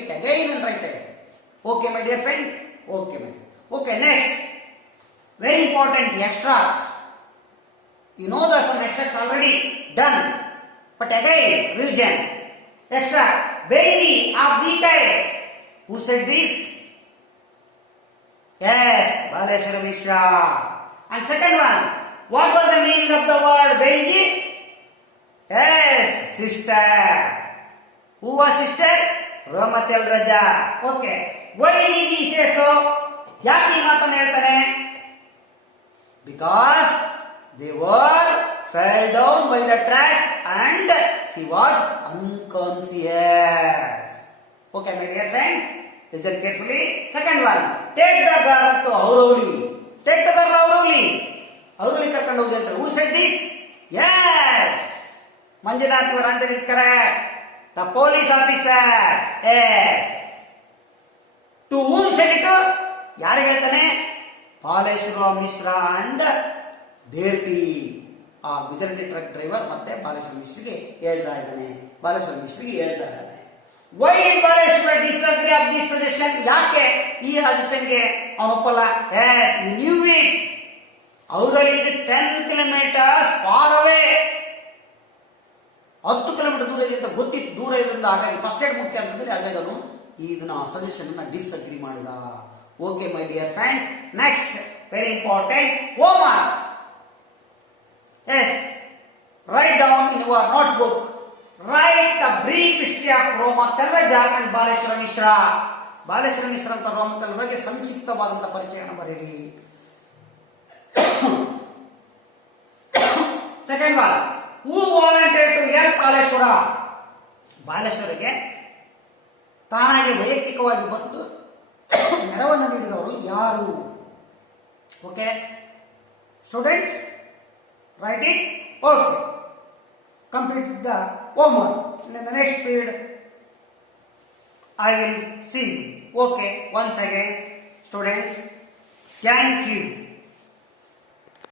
it again and write it. Okay my dear friend. Okay, next very important extract. You know that some extracts already done, but again revision. Extract. Bailey of Bika. Who said this? Yes, Baleshwara Mishra. And second one, what was the meaning of the word Bailey? Yes, sister. Who was sister? Ramatel Raja. Okay. Why did he say so? ಯಾಕೆ ಈ ಮಾತನ್ನು ಹೇಳ್ತಾನೆ? Because they were fell down by the tracks and she was unconscious. Okay, my dear friends, listen carefully. Second one, take the girl to Auroli. Take the girl to Auroli. Auroli karkondu hogi anta. Who said this? Yes, Manjunath your answer is correct. The police officer. Yes. To whom said it? ಯಾರಿಗೆ ಹೇಳ್ತಾನೆ? Baleshwar Mishra and ದೇರ್ಟಿ. ಆ Gujarati truck driver ಮತ್ತೆ ಬಾಲೇಶ್ವರ ಮಿಶ್ರಿಗೆ ಹೇಳ್ತಾ ಇದ್ದಾನೆ. Why did Baleshwar disagree of this suggestion? ಯಾಕೆ ಈ ಸಜೆಷನ್ಗೆ ಅವನು ಒಪ್ಪಲ್ಲ? Yes, you knew it. ಅವರಲ್ಲಿ 10 kilometers ಫಾರ್ ಅವೇ. 10 ಕಿಲೋಮೀಟರ್ ದೂರದಿಂದ ಗೊತ್ತಿತ್ತು, ದೂರ ಇರೋದ್ರಿಂದ. ಹಾಗಾಗಿ ಫಸ್ಟ್ ಏಡ್ ಮುಖ್ಯ ಅಂತಂದ್ರೆ ಹಾಗಾಗಿ ಅವನು ಇದನ್ನ ಸಜೆಷನ್ ಡಿಸ್ಅಗ್ರಿ ಮಾಡಿದ. Okay, my dear friends. Next, very important, homework. Yes, write down in your notebook. Write a brief history of Ramatel Raja and Baleshwara Mishra. Baleshwara Mishra ಅಂತ Ramatel ಬಗ್ಗೆ ಸಂಕ್ಷಿಪ್ತವಾದಂತ ಪರಿಚಯವನ್ನು ಬರೆಯಿರಿ. Second one, who volunteered to help Baleshwara? ಬಾಲೇಶ್ವರಿಗೆ ತಾನಾಗಿ ವೈಯಕ್ತಿಕವಾಗಿ ಬಂದು ನೆರವನ್ನು ನೀಡಿದವರು ಯಾರು? Okay students, right it. Okay, complete the homework. In the next period I will see. Okay, once again students, thank you.